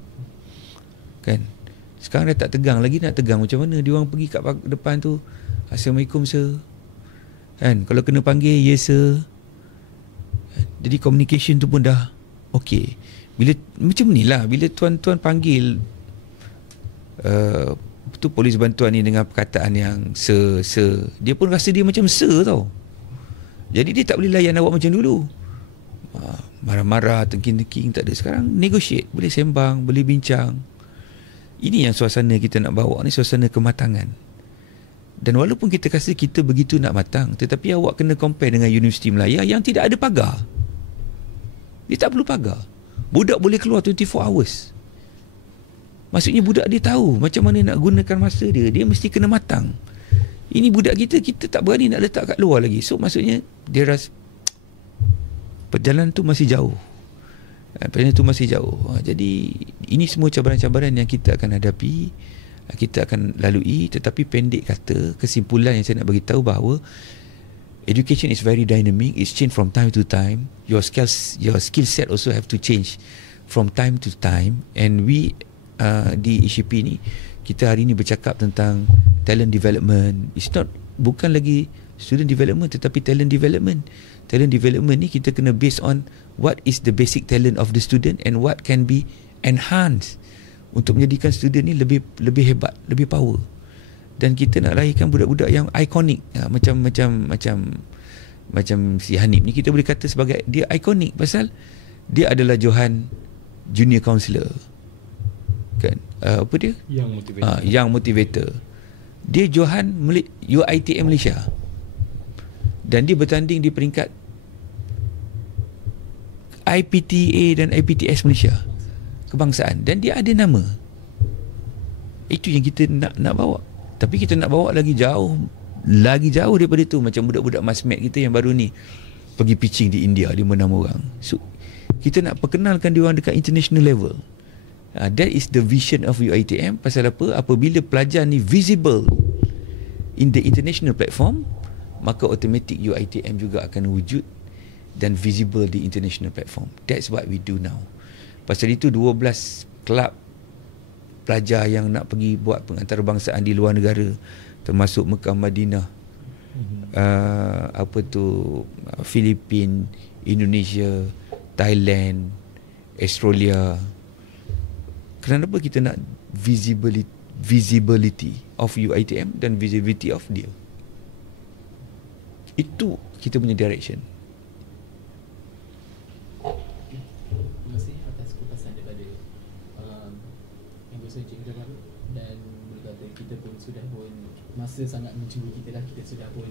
kan? Sekarang dah tak tegang lagi. Nak tegang macam mana? Diorang pergi kat depan tu, Assalamualaikum sir, kan? Kalau kena panggil, yes sir. Jadi communication tu pun dah okey. Bila macam ni lah, bila tuan-tuan panggil tu polis bantuan ni dengan perkataan yang sir, dia pun rasa dia macam sir tau. Jadi dia tak boleh layan awak macam dulu, marah-marah, tengking-tengking. Tak ada. Sekarang negotiate, boleh sembang, boleh bincang. Ini yang suasana kita nak bawa ni, suasana kematangan. Dan walaupun kita rasa kita begitu nak matang, tetapi awak kena compare dengan Universiti Melaya yang tidak ada pagar. Dia tak perlu pagar. Budak boleh keluar 24 hours. Maksudnya budak dia tahu macam mana nak gunakan masa dia. Dia mesti kena matang. Ini budak kita tak berani nak letak kat luar lagi. So maksudnya dia rasa perjalanan tu masih jauh. Jadi ini semua cabaran-cabaran yang kita akan hadapi, kita akan lalui. Tetapi pendek kata, kesimpulan yang saya nak bagi tahu bahawa education is very dynamic. It's change from time to time. Your skill set also have to change from time to time. And we di ECP ni, kita hari ni bercakap tentang talent development. Bukan lagi student development, tetapi talent development. Talent development ni kita kena based on what is the basic talent of the student and what can be enhanced untuk menjadikan student ni lebih hebat, lebih power. Dan kita nak lahirkan budak-budak yang ikonik, macam si Hanif ni, kita boleh kata sebagai dia ikonik pasal dia adalah Johan Junior Counselor. apa dia? Yang motivator. Young Motivator. Dia Johan UiTM Malaysia. Dan dia bertanding di peringkat IPTA dan IPTS Malaysia kebangsaan, dan dia ada nama. Itu yang kita nak bawa. Tapi kita nak bawa lagi jauh daripada itu. Macam budak-budak masmed kita yang baru ni pergi pitching di India 5-6 orang. So kita nak perkenalkan dia orang dekat international level. That is the vision of UiTM. Pasal apa? Apabila pelajar ni visible in the international platform, maka automatic UiTM juga akan wujud dan visible di international platform. That's what we do now. Pasal itu 12 kelab pelajar yang nak pergi buat pengantarbangsaan di luar negara, termasuk Mekah, Madinah, Filipin, Indonesia, Thailand, Australia. Kenapa kita nak visibility of UiTM dan visibility of dia? Itu kita punya direction. Terima kasih atas kupasan daripada Anggota Encik Mizaff Farouk. Dan boleh kata kita pun sudah pun masa sangat mencuri kita lah. Kita sudah pun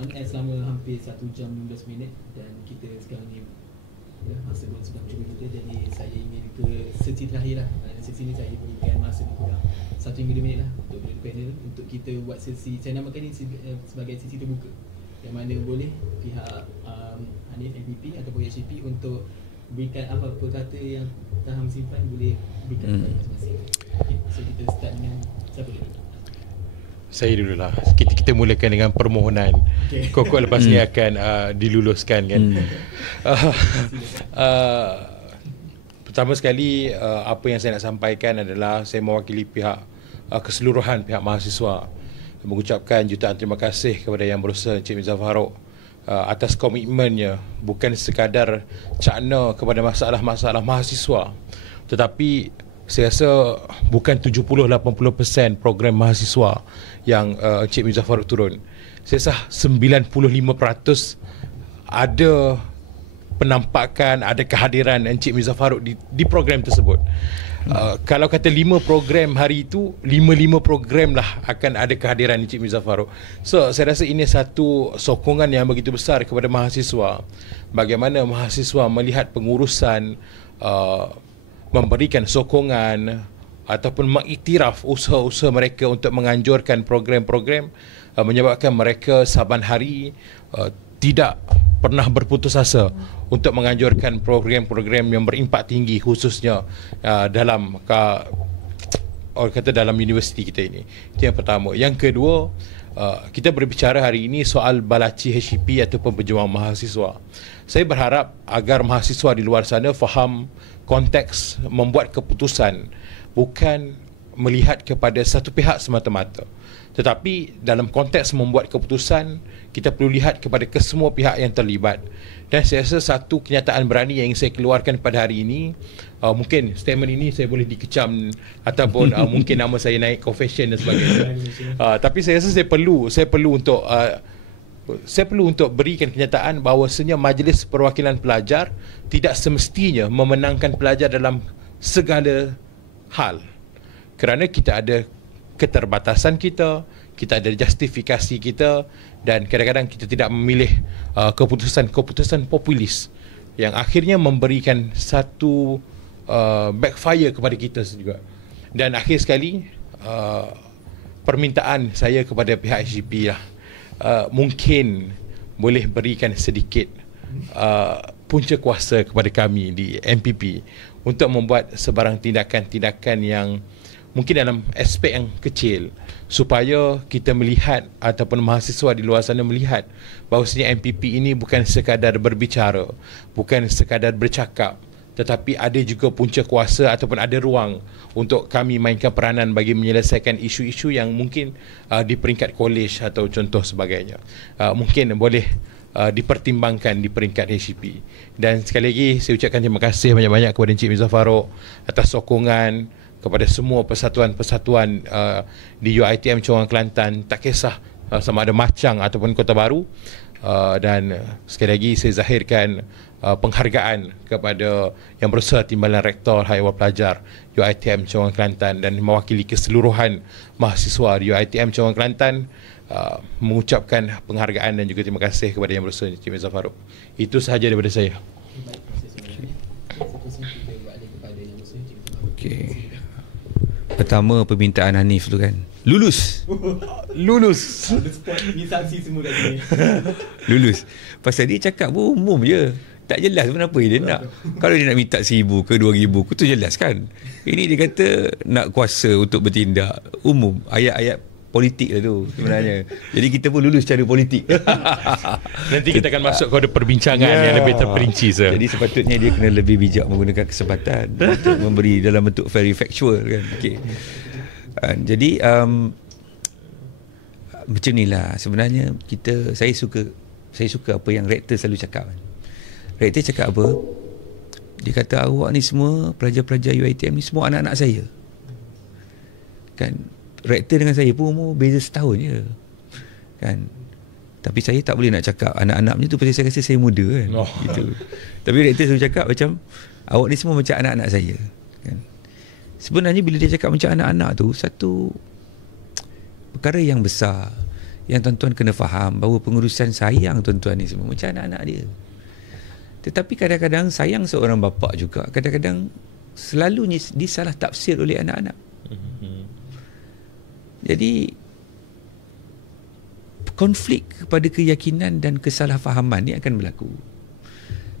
on air selama hampir 1 jam 15 minit. Dan kita sekarang ni masa pun sudah mencuri kita. Jadi saya ingin ke sesi terakhir lah. Sesi ni saya berikan masa lebih kurang 1 hingga 2 minit lah untuk panel, untuk kita buat sesi. Saya namakan ni sebagai sesi terbuka, yang mana boleh pihak Hanif, MPP ataupun HCP untuk berikan apa-apa kata yang Taham simpan, boleh berikan kepada masing-masing. Okay, so kita start dengan siapa dulu? Saya dululah. Kita mulakan dengan permohonan. Okay. Kok lepas ni akan diluluskan kan. Pertama sekali, apa yang saya nak sampaikan adalah saya mewakili pihak keseluruhan pihak mahasiswa mengucapkan jutaan terima kasih kepada Yang Berusaha Encik Mizaff Farouk atas komitmennya, bukan sekadar cakna kepada masalah-masalah mahasiswa, tetapi saya rasa bukan 70-80% program mahasiswa yang Encik Mizaff Farouk turun. Saya rasa 95% ada penampakan, ada kehadiran Encik Mizaff Farouk di program tersebut. Kalau kata 5 program hari itu, 5 program lah akan ada kehadiran Encik Mizaff Farouk. So saya rasa ini satu sokongan yang begitu besar kepada mahasiswa. Bagaimana mahasiswa melihat pengurusan memberikan sokongan ataupun mengiktiraf usaha-usaha mereka untuk menganjurkan program-program, menyebabkan mereka saban hari tidak pernah berputus asa untuk menganjurkan program-program yang berimpak tinggi, khususnya dalam dalam universiti kita ini. Itu yang pertama. Yang kedua, kita berbicara hari ini soal balaci HCP ataupun pejuang mahasiswa. Saya berharap agar mahasiswa di luar sana faham konteks membuat keputusan bukan melihat kepada satu pihak semata-mata, tetapi dalam konteks membuat keputusan kita perlu lihat kepada kesemua pihak yang terlibat. Dan saya rasa satu kenyataan berani yang ingin saya keluarkan pada hari ini, mungkin statement ini saya boleh dikecam ataupun mungkin nama saya naik confession dan sebagainya. Tapi saya rasa saya perlu untuk berikan kenyataan bahawasanya Majlis Perwakilan Pelajar tidak semestinya memenangkan pelajar dalam segala hal. Kerana kita ada keterbatasan kita ada justifikasi kita, dan kadang-kadang kita tidak memilih keputusan-keputusan populis yang akhirnya memberikan satu backfire kepada kita juga. Dan akhir sekali, permintaan saya kepada pihak HCP lah, mungkin boleh berikan sedikit punca kuasa kepada kami di MPP untuk membuat sebarang tindakan-tindakan yang mungkin dalam aspek yang kecil, supaya kita melihat ataupun mahasiswa di luar sana melihat bahawasanya MPP ini bukan sekadar berbicara, bukan sekadar bercakap, tetapi ada juga punca kuasa ataupun ada ruang untuk kami mainkan peranan bagi menyelesaikan isu-isu yang mungkin di peringkat kolej atau contoh sebagainya mungkin boleh dipertimbangkan di peringkat HCP. Dan sekali lagi saya ucapkan terima kasih banyak-banyak kepada Encik Mizaff Farouk atas sokongan, kepada semua persatuan-persatuan di UiTM Cawangan Kelantan, tak kisah sama ada Machang ataupun Kota Baru. Dan sekali lagi saya zahirkan penghargaan kepada Yang Berhormat Timbalan Rektor High Awal Pelajar UiTM Cawangan Kelantan dan mewakili keseluruhan mahasiswa di UiTM Cawangan Kelantan mengucapkan penghargaan dan juga terima kasih kepada Yang Berhormat Encik Mirza Farouk. Itu sahaja daripada saya. Okey. Pertama permintaan Hanif tu kan. Lulus. Lulus. Ni saksi semua kat sini. Lulus. Pasal dia cakap pun umum je. Tak jelas pun apa dia nak. Kalau dia nak minta 1,000 ke 2,000 ke tu jelas kan. Ini dia kata nak kuasa untuk bertindak. Umum. Ayat-ayat politik lah tu sebenarnya. Jadi kita pun lulus secara politik. Nanti kita akan masuk kepada perbincangan yang lebih terperinci. Jadi sepatutnya dia kena lebih bijak menggunakan kesempatan untuk memberi dalam bentuk very factual kan. Okay. Jadi macam ni lah sebenarnya saya suka apa yang rektor selalu cakap. Rektor cakap apa? Dia kata awak ni semua pelajar-pelajar UiTM ni semua anak-anak saya. Kan? Rektor dengan saya pun umur beza setahun je. Kan? Tapi saya tak boleh nak cakap anak-anak macam tu pasal saya rasa saya muda kan. Gitu. Tapi rektor selalu cakap macam awak ni semua macam anak-anak saya. Kan? Sebenarnya bila dia cakap macam anak-anak tu, satu perkara yang besar yang tuan-tuan kena faham bahawa pengurusan sayang tuan-tuan ni semua macam anak-anak dia. Tetapi kadang-kadang sayang seorang bapa juga kadang-kadang selalunya disalah tafsir oleh anak-anak. Jadi konflik kepada keyakinan dan kesalahfahaman ni akan berlaku.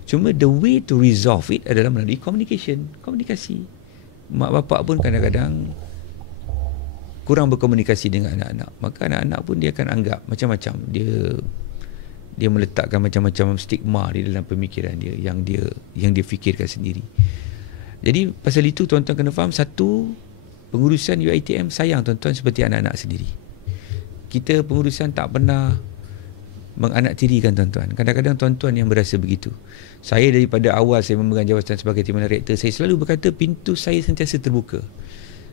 Cuma the way to resolve it adalah melalui komunikasi. Mak bapak pun kadang-kadang kurang berkomunikasi dengan anak-anak. Maka anak-anak pun dia akan anggap macam-macam. Dia meletakkan macam-macam stigma di dalam pemikiran dia yang dia fikirkan sendiri. Jadi pasal itu tuan-tuan kena faham, satu, pengurusan UiTM sayang tuan-tuan seperti anak-anak sendiri. Kita pengurusan tak pernah menganaktirikan tuan-tuan. Kadang-kadang tuan-tuan yang berasa begitu. Saya daripada awal saya memegang jawatan sebagai timbalan rektor, saya selalu berkata pintu saya sentiasa terbuka.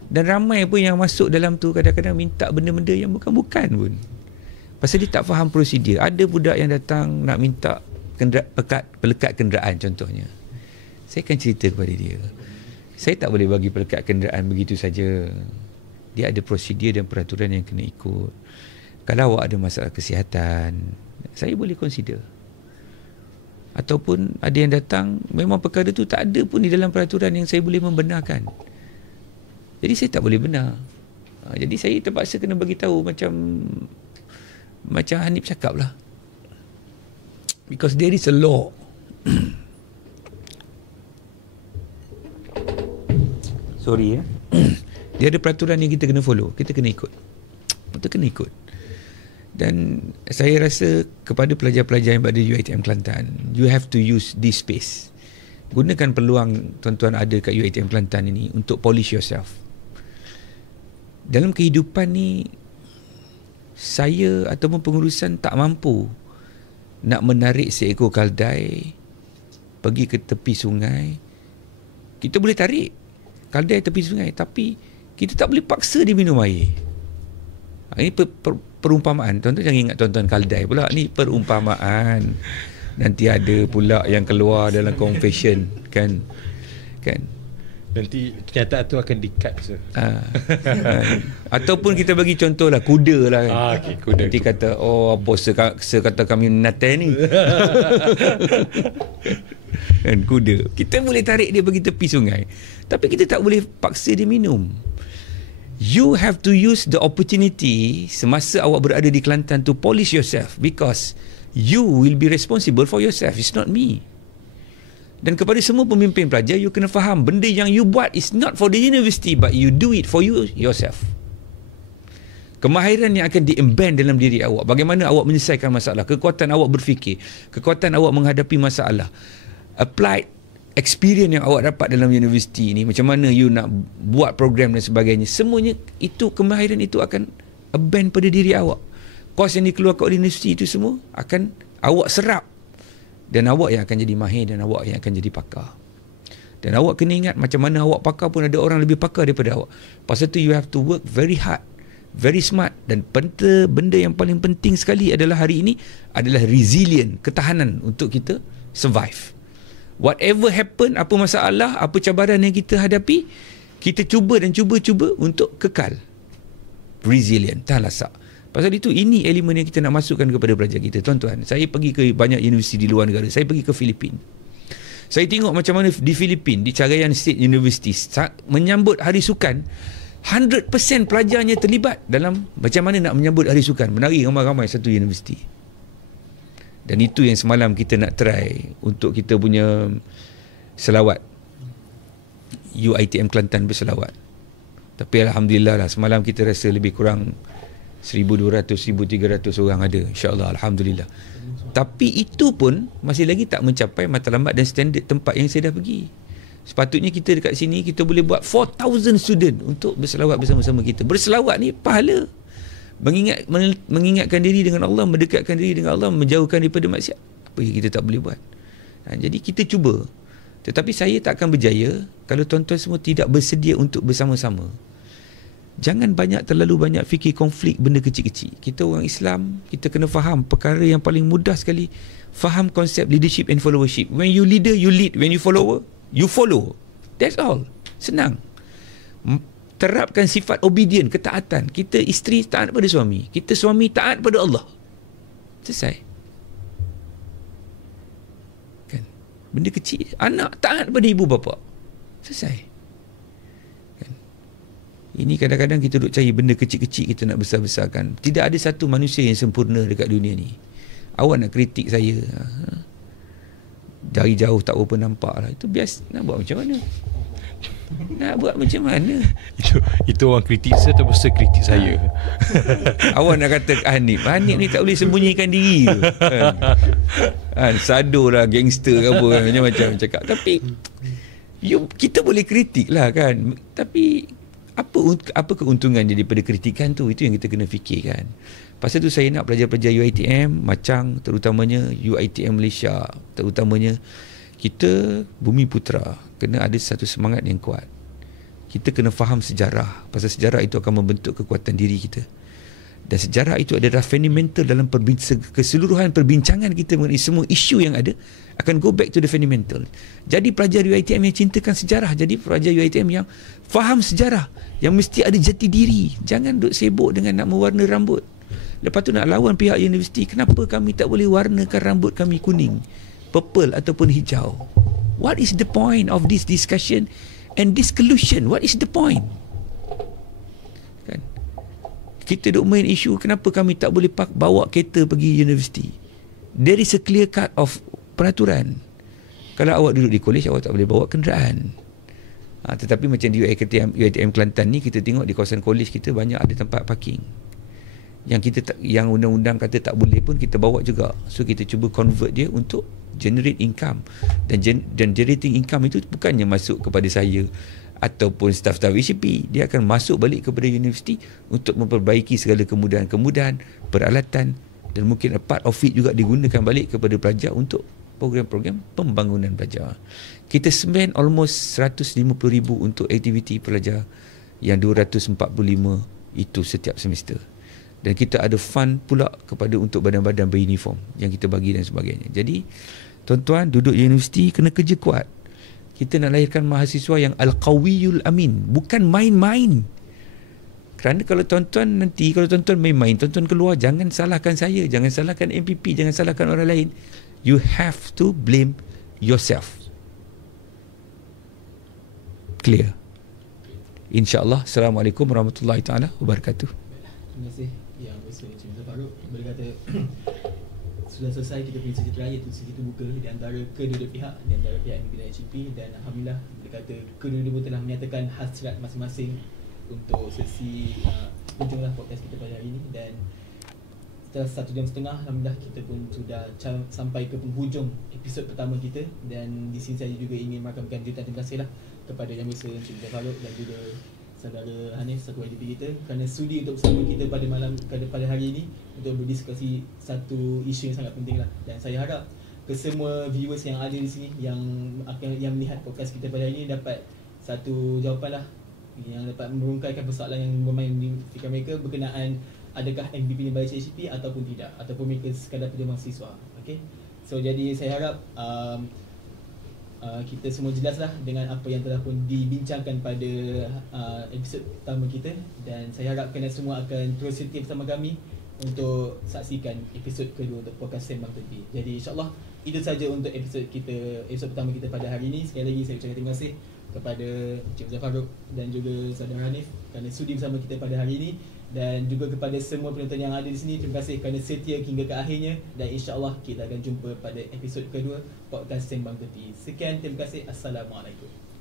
Dan ramai pun yang masuk dalam tu kadang-kadang minta benda-benda yang bukan-bukan pun. Pasal dia tak faham prosedur. Ada budak yang datang nak minta pelekat kenderaan contohnya. Saya akan cerita kepada dia. Saya tak boleh bagi pelekat kenderaan begitu saja. Dia ada prosedur dan peraturan yang kena ikut. Kalau awak ada masalah kesihatan, saya boleh consider. Ataupun ada yang datang, memang perkara tu tak ada pun di dalam peraturan yang saya boleh membenarkan. Jadi saya tak boleh benar. Jadi saya terpaksa kena bagi tahu macam Hanif cakap lah. Because there is a law. Sorry ya. Dia ada peraturan yang kita kena follow. Kita kena ikut. Kita kena ikut. Dan saya rasa kepada pelajar-pelajar yang berada di UiTM Kelantan, you have to use this space. Gunakan peluang tuan-tuan ada kat UiTM Kelantan ini untuk polish yourself. Dalam kehidupan ni, saya ataupun pengurusan tak mampu nak menarik seekor kaldai pergi ke tepi sungai. Kita boleh tarik kaldai tepi sungai, tapi kita tak boleh paksa dia minum air. Ini perumpamaan. Tuan-tuan jangan ingat tuan-tuan kaldai pula. Ni perumpamaan. Nanti ada pula yang keluar dalam confession kan. Nanti kenyataan tu akan di-cut. Ataupun kita bagi contoh lah, kuda lah kan. Okay, kuda. Nanti kata, oh apa kata kami natai ni. Kan, kuda. Kita boleh tarik dia pergi tepi sungai, tapi kita tak boleh paksa dia minum. You have to use the opportunity semasa awak berada di Kelantan to polish yourself, because you will be responsible for yourself. It's not me. Dan kepada semua pemimpin pelajar, you kena faham benda yang you buat is not for the university, but you do it for you yourself. Kemahiran yang akan di-embed dalam diri awak, bagaimana awak menyelesaikan masalah, kekuatan awak berfikir, kekuatan awak menghadapi masalah, applied experience yang awak dapat dalam universiti ni, macam mana you nak buat program dan sebagainya, semuanya itu, kemahiran itu akan abend pada diri awak. Kos yang dikeluarkan oleh universiti itu semua akan awak serap, dan awak yang akan jadi mahir, dan awak yang akan jadi pakar. Dan awak kena ingat, macam mana awak pakar pun ada orang lebih pakar daripada awak. Pasal tu you have to work very hard very smart, dan benda yang paling penting sekali adalah hari ini adalah resilient, ketahanan untuk kita survive. Whatever happen, apa masalah, apa cabaran yang kita hadapi, kita cuba untuk kekal resilient, tahan lasak. Pasal itu, ini elemen yang kita nak masukkan kepada pelajar kita. Tuan-tuan, saya pergi ke banyak universiti di luar negara. Saya pergi ke Filipina. Saya tengok macam mana di Filipina, di Cagayan State University, menyambut Hari Sukan, 100% pelajarnya terlibat dalam macam mana nak menyambut Hari Sukan, menari ramai-ramai satu universiti. Dan itu yang semalam kita nak try untuk kita punya selawat, UiTM Kelantan berselawat. Tapi Alhamdulillah lah, semalam kita rasa lebih kurang 1,200-1,300 orang ada, insyaAllah, Alhamdulillah. Tapi itu pun masih lagi tak mencapai matlamat dan standard tempat yang saya dah pergi. Sepatutnya kita dekat sini, kita boleh buat 4,000 student untuk berselawat bersama-sama kita. Berselawat ni pahala. Mengingatkan diri dengan Allah, mendekatkan diri dengan Allah, menjauhkan daripada maksiat. Apa yang kita tak boleh buat? Jadi kita cuba. Tetapi saya tak akan berjaya kalau tuan-tuan semua tidak bersedia untuk bersama-sama. Jangan terlalu banyak fikir konflik benda kecil-kecil. Kita orang Islam, kita kena faham perkara yang paling mudah sekali. Faham konsep leadership and followership. When you leader, you lead. When you follower, you follow. That's all. Senang. Terapkan sifat obedient, ketaatan. Kita isteri taat pada suami. Kita suami taat pada Allah. Selesai. Kan? Benda kecil. Anak taat pada ibu bapa. Selesai. Ini kadang-kadang kita duk cari benda kecil-kecil, kita nak besar-besarkan. Tidak ada satu manusia yang sempurna dekat dunia ni. Awak nak kritik saya, dari jauh tak apa nampak lah. Itu biasa. Nak buat macam mana? Itu orang kritik saya atau besar kritik saya? Awak nak kata Hanif ni tak boleh sembunyikan diri ke? Sado lah, gangster ke apa, macam-macam cakap. Tapi kita boleh kritik lah kan. Tapi apa keuntungan daripada kritikan tu? Itu yang kita kena fikirkan. Pasal tu saya nak pelajar-pelajar UiTM Macang, terutamanya UiTM Malaysia, terutamanya kita Bumi Putra, kena ada satu semangat yang kuat. Kita kena faham sejarah. Pasal sejarah itu akan membentuk kekuatan diri kita. Dan sejarah itu adalah fundamental dalam keseluruhan perbincangan kita mengenai semua isu yang ada, akan go back to the fundamental. Jadi pelajar UiTM yang cintakan sejarah, jadi pelajar UiTM yang faham sejarah, yang mesti ada jati diri. Jangan duk sibuk dengan nak mewarna rambut. Lepas tu nak lawan pihak universiti, kenapa kami tak boleh warnakan rambut kami kuning, purple ataupun hijau? What is the point of this discussion and this collusion? What is the point? Kan? Kita duk main isu kenapa kami tak boleh bawa kereta pergi universiti. There is a clear cut of peraturan. Kalau awak duduk di kolej, awak tak boleh bawa kenderaan. Tetapi macam di UiTM Kelantan ni, kita tengok di kawasan kolej kita banyak ada tempat parking. Yang undang-undang kata tak boleh pun kita bawa juga. So kita cuba convert dia untuk generate income. Dan generating income itu bukannya masuk kepada saya ataupun staf-staf HCP. Dia akan masuk balik kepada universiti untuk memperbaiki segala kemudahan-kemudahan, peralatan, dan mungkin a part of it juga digunakan balik kepada pelajar untuk program-program pembangunan pelajar. Kita spend almost 150,000 untuk aktiviti pelajar yang 245 itu setiap semester. Dan kita ada fund pula kepada untuk badan-badan beruniform yang kita bagi dan sebagainya. Jadi tuan-tuan duduk di universiti kena kerja kuat. Kita nak lahirkan mahasiswa yang al-qawiyul amin, bukan main-main. Kerana kalau tuan-tuan main-main, tuan-tuan keluar, jangan salahkan saya, jangan salahkan MPP, jangan salahkan orang lain. You have to blame yourself. Clear? InsyaAllah. Assalamualaikum warahmatullahi taala wabarakatuh. Terima kasih Yang Besar Encik Mirza Farouk. Boleh kata sudah selesai kita punya sesi terakhir, sesi terbuka di antara kedua-dua pihak, di antara pihak MPP dan HCP, dan Alhamdulillah boleh kata kedua-dua telah menyatakan hasrat masing-masing untuk sesi hujunglah podcast kita pada hari ini. Dan setelah 1 jam setengah, Alhamdulillah kita pun sudah sampai ke penghujung episod pertama kita. Dan di sini saya juga ingin merakamkan jutaan terima kasih lah kepada Yang Besar Encik Mirza Farouk dan juga saudara Hanif, satu IDP kita, kerana sudi untuk bersama kita pada hari ini untuk berdiskusi satu isu yang sangat penting lah. Dan saya harap kesemua viewers yang ada di sini yang melihat podcast kita pada hari ini dapat satu jawapan lah yang dapat merungkaikan persoalan yang bermain di fikiran mereka berkenaan adakah MBP ni baik HCP ataupun tidak, ataupun mereka sekadar pejabat mahasiswa. Okay, so jadi saya harap kita semua jelaslah dengan apa yang telah pun dibincangkan pada episod pertama kita, dan saya harap kalian semua akan terus setia bersama kami untuk saksikan episod kedua untuk podcast Sembang Tepi. Jadi insyaAllah itu saja untuk episod pertama kita pada hari ini. Sekali lagi saya ucapkan terima kasih kepada Encik Zafar Farouk dan juga saudara Hanif kerana sudi bersama kita pada hari ini, dan juga kepada semua penonton yang ada di sini, terima kasih kerana setia hingga ke akhirnya, dan insyaAllah kita akan jumpa pada episod kedua podcast Sembang Tepi. Sekian, terima kasih. Assalamualaikum.